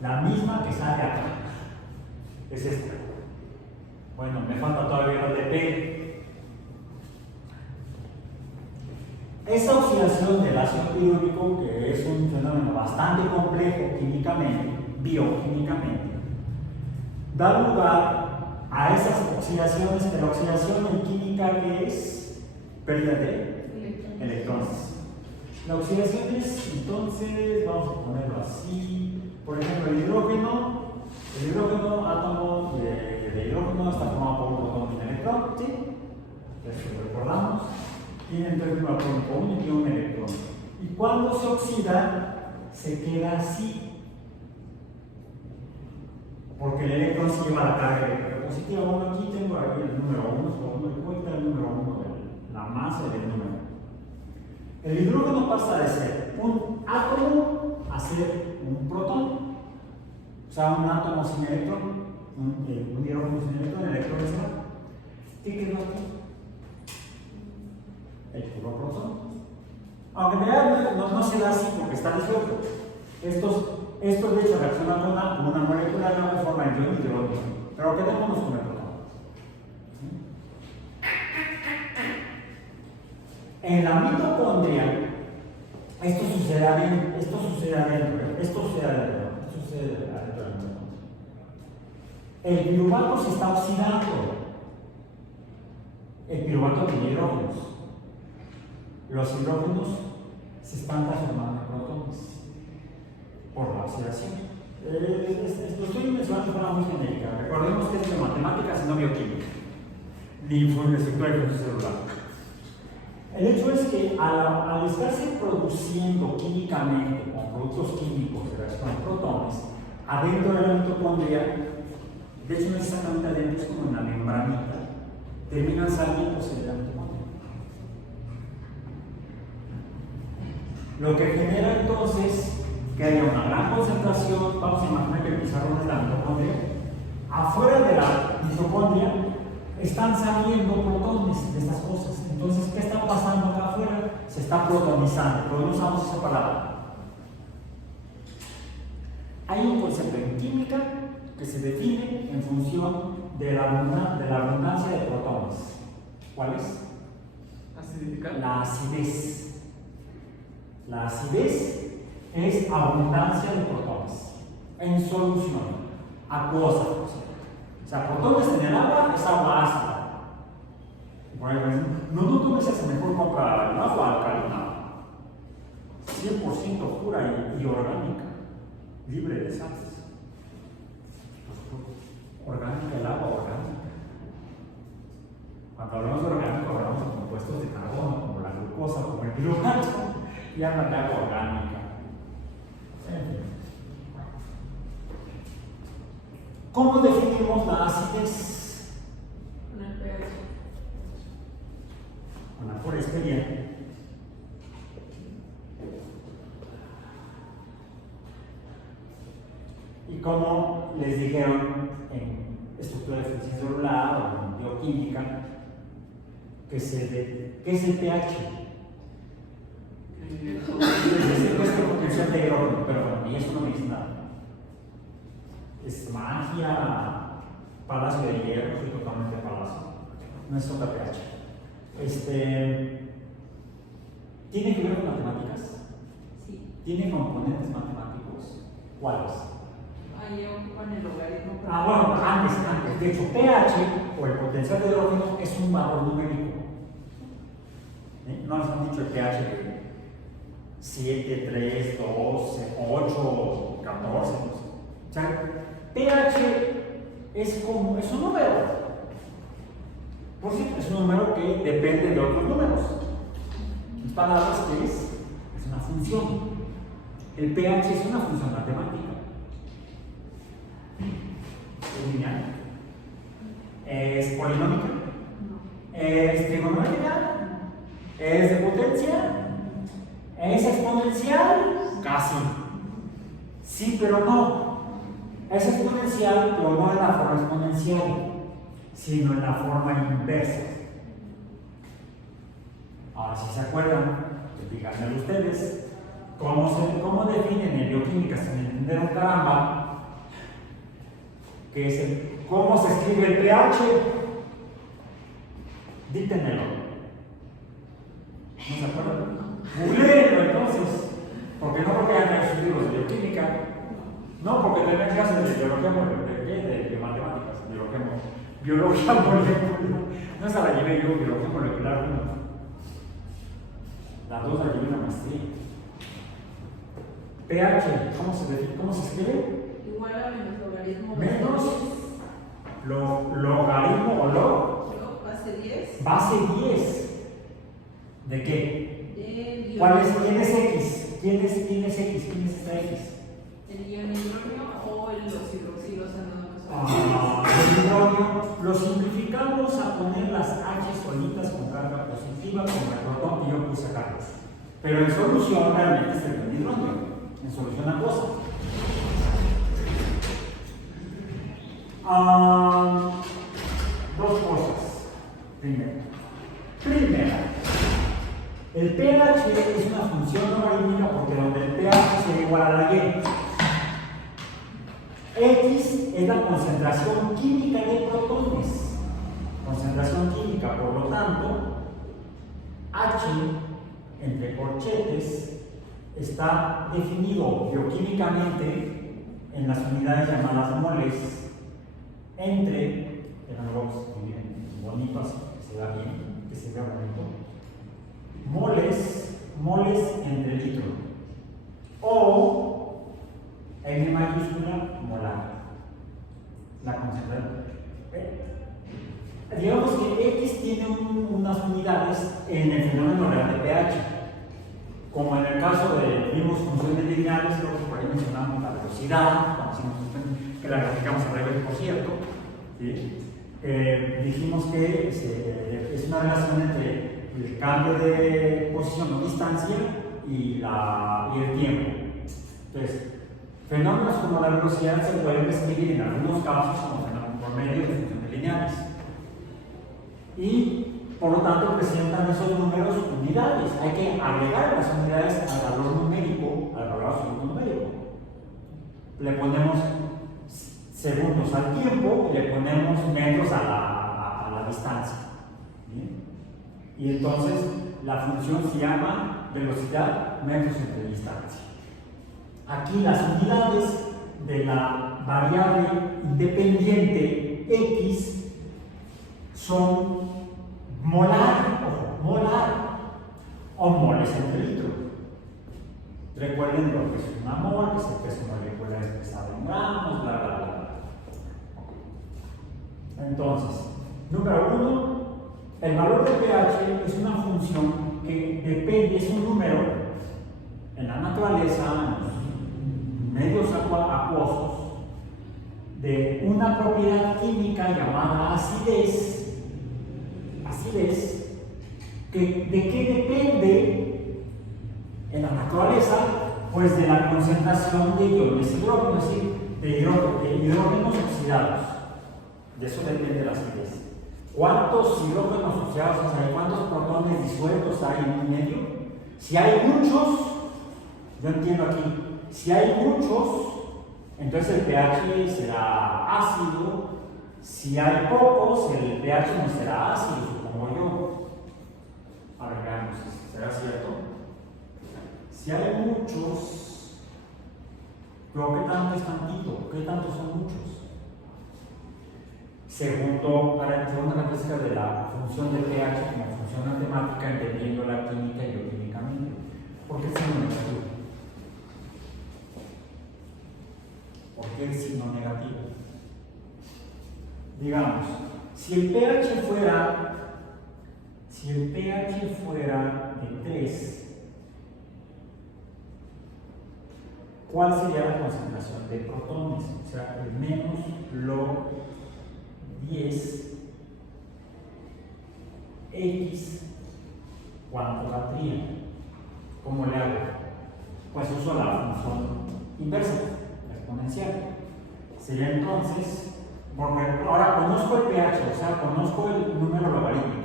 la misma que sale acá. Es esta. Bueno, me falta todavía el ATP. Esa oxidación del ácido pirúvico, que es un fenómeno bastante complejo químicamente, bioquímicamente, da lugar a esas oxidaciones, pero la oxidación en química que es pérdida de electrones. La oxidación es, entonces, vamos a ponerlo así, por ejemplo, el hidrógeno átomo de hidrógeno está formado por un protón y un electrón, ¿sí? Entonces lo recordamos. Tiene entonces un protón común y tiene un electrón. Y cuando se oxida, se queda así. Porque el electrón se lleva la carga eléctrica positiva. Bueno, aquí tengo ahí el número 1, le voy a quitar el número 1 de la masa del número. El hidrógeno pasa de ser un átomo a ser un protón. O sea, un átomo sin electrón, un hidrógeno sin electrón, el electrón es nada. ¿Qué quedó aquí? El puro protón. Aunque en realidad no se da así porque está disuelto. Estos de hecho reaccionan con una molécula de una forma de ion y hidrógeno. Pero quedémonos con el protón. En la mitocondria, esto sucede adentro. El piruvato se está oxidando. El piruvato tiene hidrógenos. Los hidrógenos se están transformando en protones por la oxidación. Esto estoy mencionando de forma muy genérica. Recordemos que es de matemáticas y no bioquímica, ni de estructura de función celular. El hecho es que al estarse produciendo químicamente con productos químicos de reacción con protones, adentro de la mitocondria, de hecho no es exactamente adentro, es como una membranita, terminan saliéndose de la mitocondria. Lo que genera entonces que haya una gran concentración, vamos a imaginar que el pizarrón es la mitocondria, afuera de la mitocondria están saliendo protones de estas cosas. Entonces, ¿qué está pasando acá afuera? Se está protonizando, pero no usamos esa palabra. Hay un concepto en química que se define en función de la abundancia de protones. ¿Cuál es? ¿Acidificar? La acidez. La acidez es abundancia de protones en solución acuosa. O sea, protones en el agua es agua ácida. Bueno, no tomes esa mejor compra el agua alcalina, 100% pura y orgánica, libre de sales. Orgánica, el agua orgánica. Cuando hablamos de orgánico, hablamos de compuestos de carbono, como la glucosa, como el piruvato, y hablan de agua orgánica. ¿Cómo definimos la acidez? Con el pH. una forestería. Y como les dijeron en estructura de función celular o en bioquímica, ¿qué es el pH? Es nuestra potencial de hidrógeno, pero bueno, y eso no me dice nada. Es magia, palacio de hierro, soy totalmente palacio. No es otra pH. ¿Tiene que ver con matemáticas? Sí. ¿Tiene componentes matemáticos? ¿Cuáles? Ahí ocupan el logaritmo. Bueno, antes. De hecho, pH o el potencial de hidrógeno es un valor numérico. No nos han dicho el pH de 7, 3, 12, 8, 14, no sé. O sea, pH es un número. Por cierto, es un número que depende de otros números. En palabras, ¿qué es? Es una función. El pH es una función matemática. ¿Es lineal? ¿Es polinómica? ¿Es trigonométrica? ¿Es de potencia? ¿Es exponencial? Casi. Sí, pero no. Es exponencial, pero no en la forma exponencial, sino en la forma inversa. Ahora, si se acuerdan, díganmelo ustedes, ¿cómo definen en bioquímica sin entender un caramba? ¿Qué es cómo se escribe el pH? Dítenmelo. ¿No se acuerdan? Googleenlo entonces, porque no porque hayan sus libros de bioquímica, no porque tengan clases de biología de matemáticas, biología molecular. No esa la llevé yo, biología molecular 1. La 2 la llevé una maestría. pH, ¿cómo se escribe? Igual a menos logaritmo. Menos logaritmo o log. Base 10. Base 10. ¿De qué? ¿Quién es X? ¿Quién es X? ¿Quién es esta X? El ion hidrógeno o los hidroxilos el hidrógeno lo simplificamos a poner las H solitas con carga positiva como el protón que yo puse acá. Pero en solución realmente es el hidrógeno. En solución acuosa. Dos cosas. Primera, el pH es una función logarítmica porque donde el pH se igual a la Y. X es la concentración química de protones. Concentración química, por lo tanto, H entre corchetes está definido bioquímicamente en las unidades llamadas moles entre, lo vamos a escribir bonito así, que se vea bien, que se vea bonito, moles entre litro, o M mayúscula molar, la concentración. Digamos que X tiene unas unidades en el fenómeno real de pH, como en el caso de vimos funciones lineales, creo que por ahí mencionamos la velocidad, que la graficamos al revés, por cierto. ¿Sí? Dijimos que es una relación entre el cambio de posición o distancia y el tiempo. Entonces, fenómenos como la velocidad se pueden describir en algunos casos como fenómenos por medio de funciones lineales. Y por lo tanto presentan esos números unidades. Hay que agregar las unidades al valor numérico, al valor absoluto numérico. Le ponemos segundos al tiempo y le ponemos metros a la distancia. ¿Bien? Y entonces la función se llama velocidad metros entre distancia. Aquí las unidades de la variable independiente X son molar o moles entre litro. Recuerden lo que es una mol, que es el peso molecular expresado en gramos, bla bla bla. Entonces, número 1, el valor de pH es una función que depende, es un número en la naturaleza, en los medios acuosos, de una propiedad química llamada acidez, ¿De qué depende en la naturaleza? Pues de la concentración de iones hidrógeno, es decir, de hidrógenos oxidados. De eso depende la acidez. ¿Cuántos hidrógenos oxidados hay? ¿Cuántos protones disueltos hay en un medio? Si hay muchos, yo entiendo aquí, si hay muchos, entonces el pH será ácido. Si hay pocos, el pH no será ácido, supongo yo. A ver, veamos, ¿será cierto? Si hay muchos, pero ¿qué tanto es tantito? ¿Qué tantos son muchos? Segundo, para entender una característica de la función del pH como función matemática, entendiendo la química y bioquímicamente. ¿Por qué el signo negativo? ¿Por qué el signo negativo? Digamos, si el pH fuera de 3, ¿cuál sería la concentración de protones? O sea, el menos log 10 X, ¿cuánto valdría? ¿Cómo le hago? Pues uso la función inversa, la exponencial. Sería entonces, porque ahora conozco el pH, o sea, conozco el número logarítmico.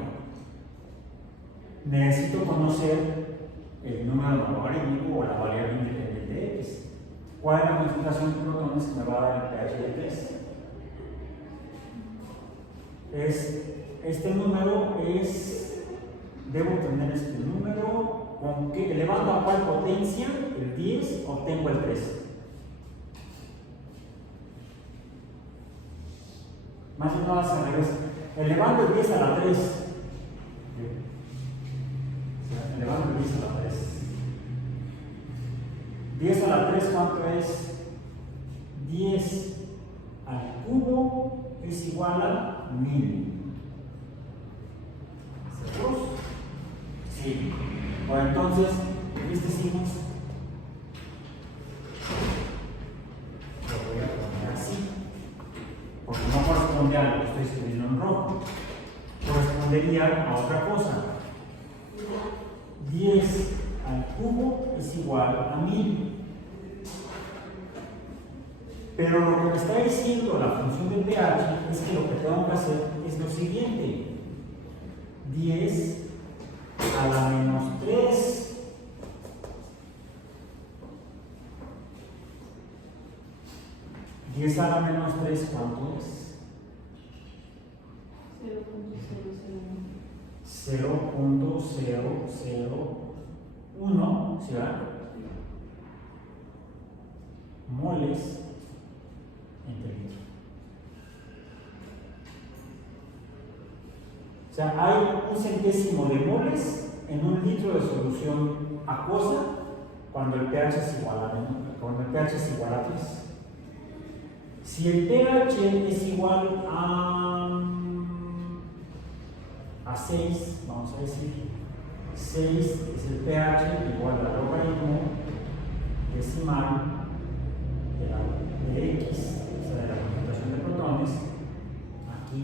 Necesito conocer el número logarítmico o la variable independiente de X. ¿Cuál es la concentración de protones que me va a dar el pH de 3? Este número debo tener este número, con que elevando a cuál potencia, el 10, obtengo el 3. Más bien no vas al revés. Elevando el 10 a la 3. Elevando el 10 a la 3. 10 a la 3, ¿cuánto es? 10 al cubo es igual a 1000. ¿Seguros? Sí. Bueno, entonces, ¿viste signos? Lo voy a poner así, porque no corresponde a lo que estoy escribiendo en rojo. Correspondería a otra cosa. 10 al cubo es igual a 1000. Pero lo que me está diciendo la función del pH es que lo que tengo que hacer es lo siguiente: 10 a la menos 3 10 a la menos 3, ¿cuánto es? 0.001, ¿sí va? Moles entre litro. O sea, hay un centésimo de moles en un litro de solución acuosa cuando el pH es igual a 3. Si el pH es igual a 6, vamos a decir, 6 es el pH igual al logaritmo decimal de X, o sea, de la concentración de protones. Aquí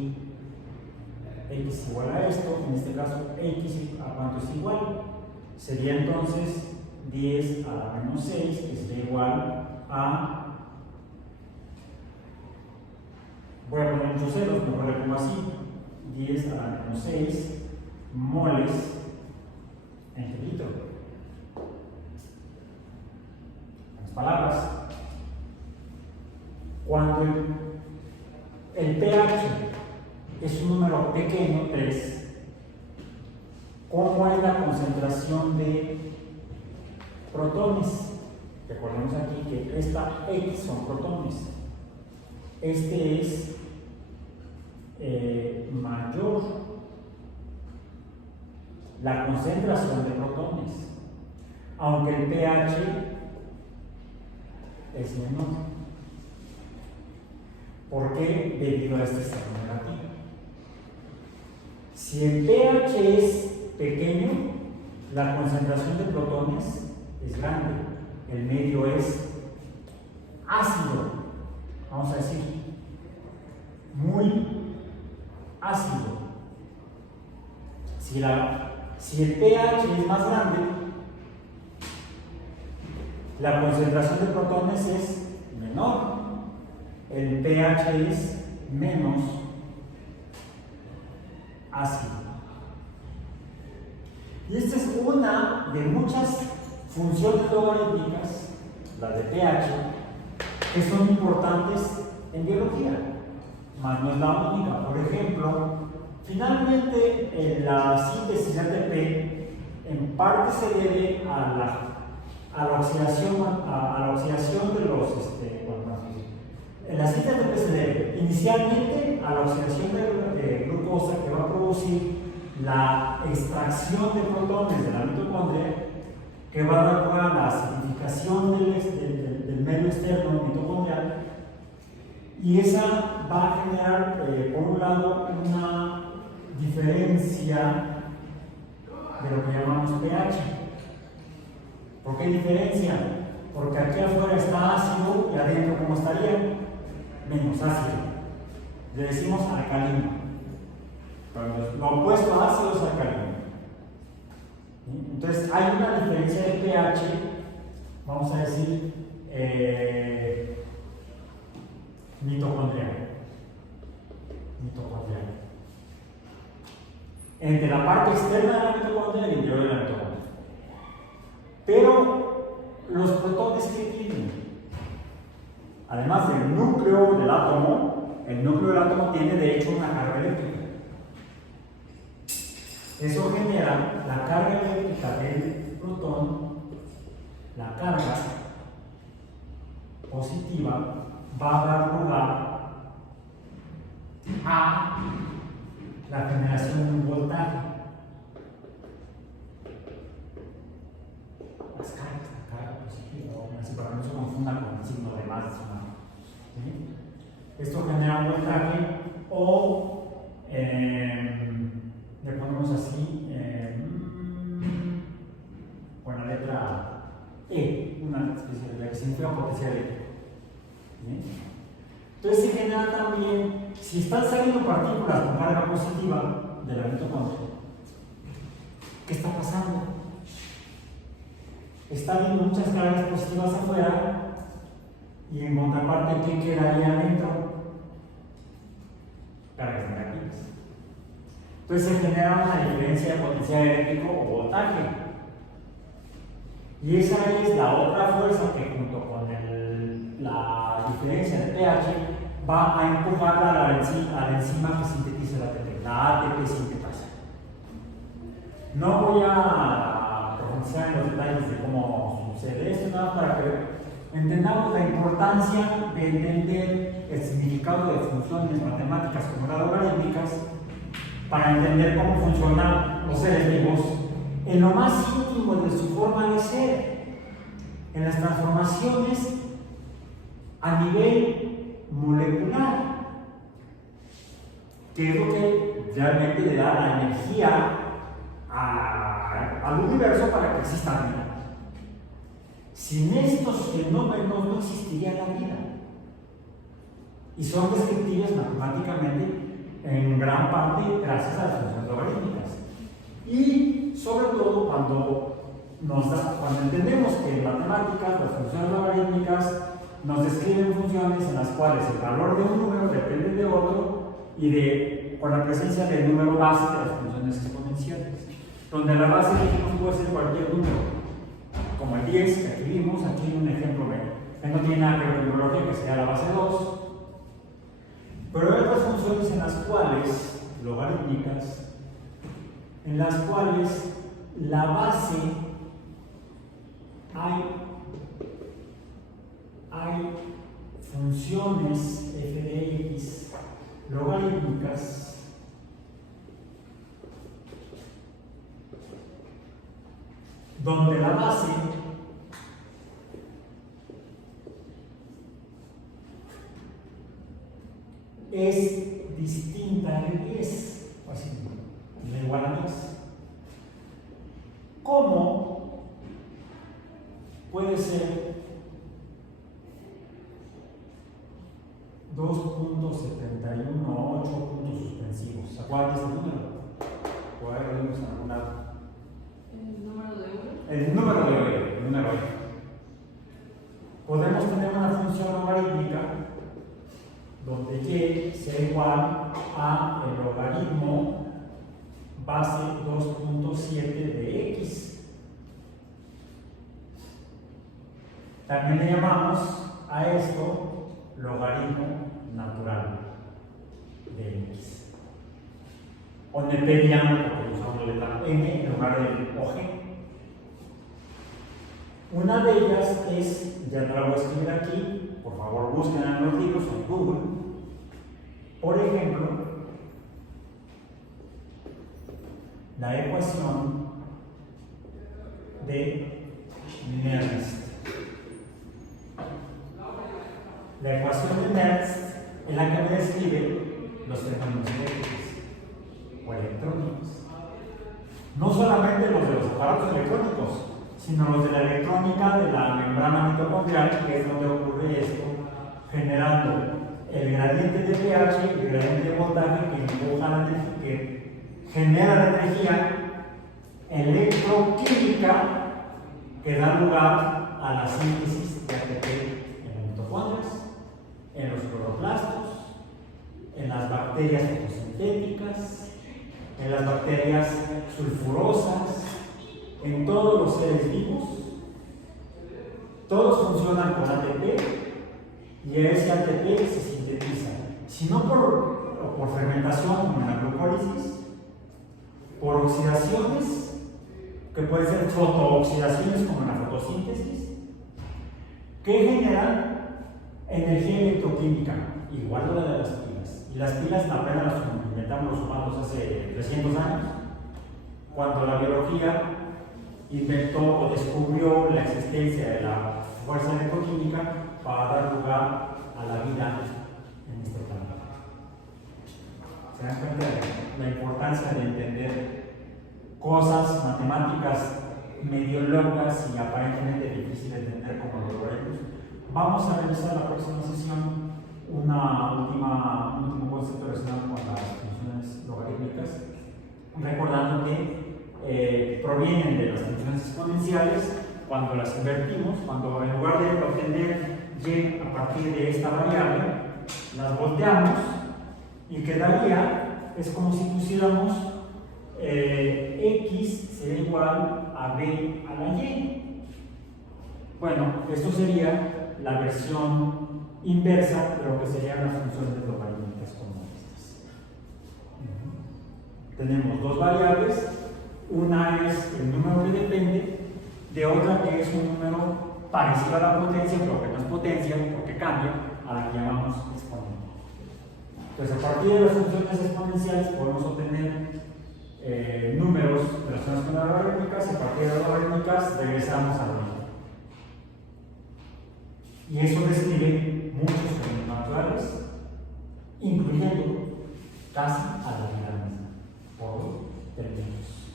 X igual a esto, en este caso X a cuánto es igual, sería entonces 10 a la menos 6, que sería igual a, voy a poner muchos ceros, mejor le pongo así, 10 a la menos 6 moles entre litro. En las palabras, cuando el pH es un número pequeño, 3, ¿cómo es la concentración de protones? Recordemos aquí que esta X son protones. Este es mayor la concentración de protones, aunque el pH es menor. ¿Por qué? Debido a este signo negativo. Si el pH es pequeño, la concentración de protones es grande, el medio es ácido, vamos a decir, muy ácido. Si Si el pH es más grande, la concentración de protones es menor, el pH es menos ácido. Y esta es una de muchas funciones logarítmicas, las de pH, que son importantes en biología, mas no es la única. Por ejemplo, finalmente la síntesis de ATP en parte se debe a la oxidación de los la síntesis de ATP se debe inicialmente a la oxidación de glucosa, que va a producir la extracción de protones de la mitocondria, que va a dar lugar a la acidificación del medio externo mitocondrial, y esa va a generar por un lado una diferencia de lo que llamamos pH. ¿Por qué diferencia? Porque aquí afuera está ácido y adentro, ¿cómo estaría? Menos ácido. Le decimos alcalino. Lo opuesto a ácido es alcalino. Entonces hay una diferencia de pH, vamos a decir, mitocondrial. Entre la parte externa de la mitocondria y el interior de la mitocondria. Pero los protones que tienen, además del núcleo del átomo, el núcleo del átomo tiene de hecho una carga eléctrica. Eso genera la carga eléctrica del protón, la carga positiva va a dar lugar a la generación de un voltaje. Las cargas, la carga positiva, así para que no se confunda con el signo de más. ¿Sí? Esto genera un voltaje o le ponemos así con la letra E, una especie de la que significa potencial eléctrica. Entonces se genera también, si están saliendo partículas con carga positiva de la mitocondria, ¿qué está pasando? Está habiendo muchas cargas positivas afuera y en contraparte, ¿qué quedaría adentro? Cargas negativas. Entonces se genera una diferencia de potencial eléctrico o voltaje. Y esa es la otra fuerza que junto con la diferencia de pH va a empujar a la enzima que sintetiza la ATP, la ATP sintetasa. No voy a profundizar en los detalles de cómo sucede esto, nada para que entendamos la importancia de entender el significado de funciones matemáticas como las logarítmicas para entender cómo funcionan los seres vivos en lo más íntimo de su forma de ser, en las transformaciones a nivel molecular, que es lo que realmente le da la energía al universo para que exista vida. Sin estos fenómenos no existiría la vida, y son descriptibles matemáticamente en gran parte gracias a las funciones logarítmicas. Y sobre todo cuando entendemos que en matemáticas las funciones logarítmicas nos describen funciones en las cuales el valor de un número depende de otro y con la presencia del número base de las funciones exponenciales, donde la base dijimos puede ser cualquier número, como el 10 que aquí vimos. Aquí hay un ejemplo que no tiene nada que ver con numerología, que sería la base 2. Pero hay otras funciones en las cuales, logarítmicas, en las cuales la base hay funciones f de x logarítmicas donde la base es distinta de 10, o así, da igual a 10. ¿Cómo puede ser 2.71, 8 puntos suspensivos? ¿Se acuerdan de este número? Por ahí lo vimos en algún lado. el número de hoy, el número hoy. Podemos tener una función logarítmica donde y sea igual a el logaritmo base 2.7 de x. También le llamamos a esto logaritmo natural de x. O neperiano, porque usamos la letra n en lugar de OG. Una de ellas es, ya no la voy a escribir aquí, por favor busquen en los libros o en Google. Por ejemplo, la ecuación de Nernst. La ecuación de Nernst es la que me describe los fenómenos eléctricos o electrónicos. No solamente los de los aparatos electrónicos, sino los de la electrónica de la membrana mitocondrial, que es donde ocurre esto, generando el gradiente de pH y el gradiente de voltaje que empuja la energía, que genera la energía electroquímica que da lugar a la síntesis de ATP en los mitocondrias, en los cloroplastos, en las bacterias fotosintéticas, en las bacterias sulfurosas, en todos los seres vivos. Todos funcionan con ATP y ese ATP se sintetiza, si no por fermentación como en la glucólisis, por oxidaciones, que pueden ser fotooxidaciones como en la fotosíntesis, que generan energía electroquímica, igual a la de las pilas. Y las pilas apenas las inventamos los humanos hace 300 años, cuando la biología inventó o descubrió la existencia de la fuerza electroquímica para dar lugar a la vida en este planeta. ¿Se dan cuenta de la importancia de entender cosas matemáticas medio locas y aparentemente difíciles de entender como los logaritmos? Vamos a revisar la próxima sesión un último concepto relacionado con las funciones logarítmicas, recordando que provienen de las funciones exponenciales. Cuando las invertimos, cuando en lugar de obtener y a partir de esta variable, las volteamos y quedaría, es como si pusiéramos x sería igual a b a la y. Bueno, esto sería la versión inversa de lo que serían las funciones logarítmicas como estas. Tenemos dos variables, una es el número que depende de otra que es un número parecido a la potencia, pero que no es potencia porque cambia, a la que llamamos exponente. Entonces, a partir de las funciones exponenciales podemos obtener números relacionados con las logarítmicas, y a partir de las logarítmicas regresamos a lo mismo. Y eso describe muchos fenómenos naturales, incluyendo casi a la vida misma. Por hoy terminamos.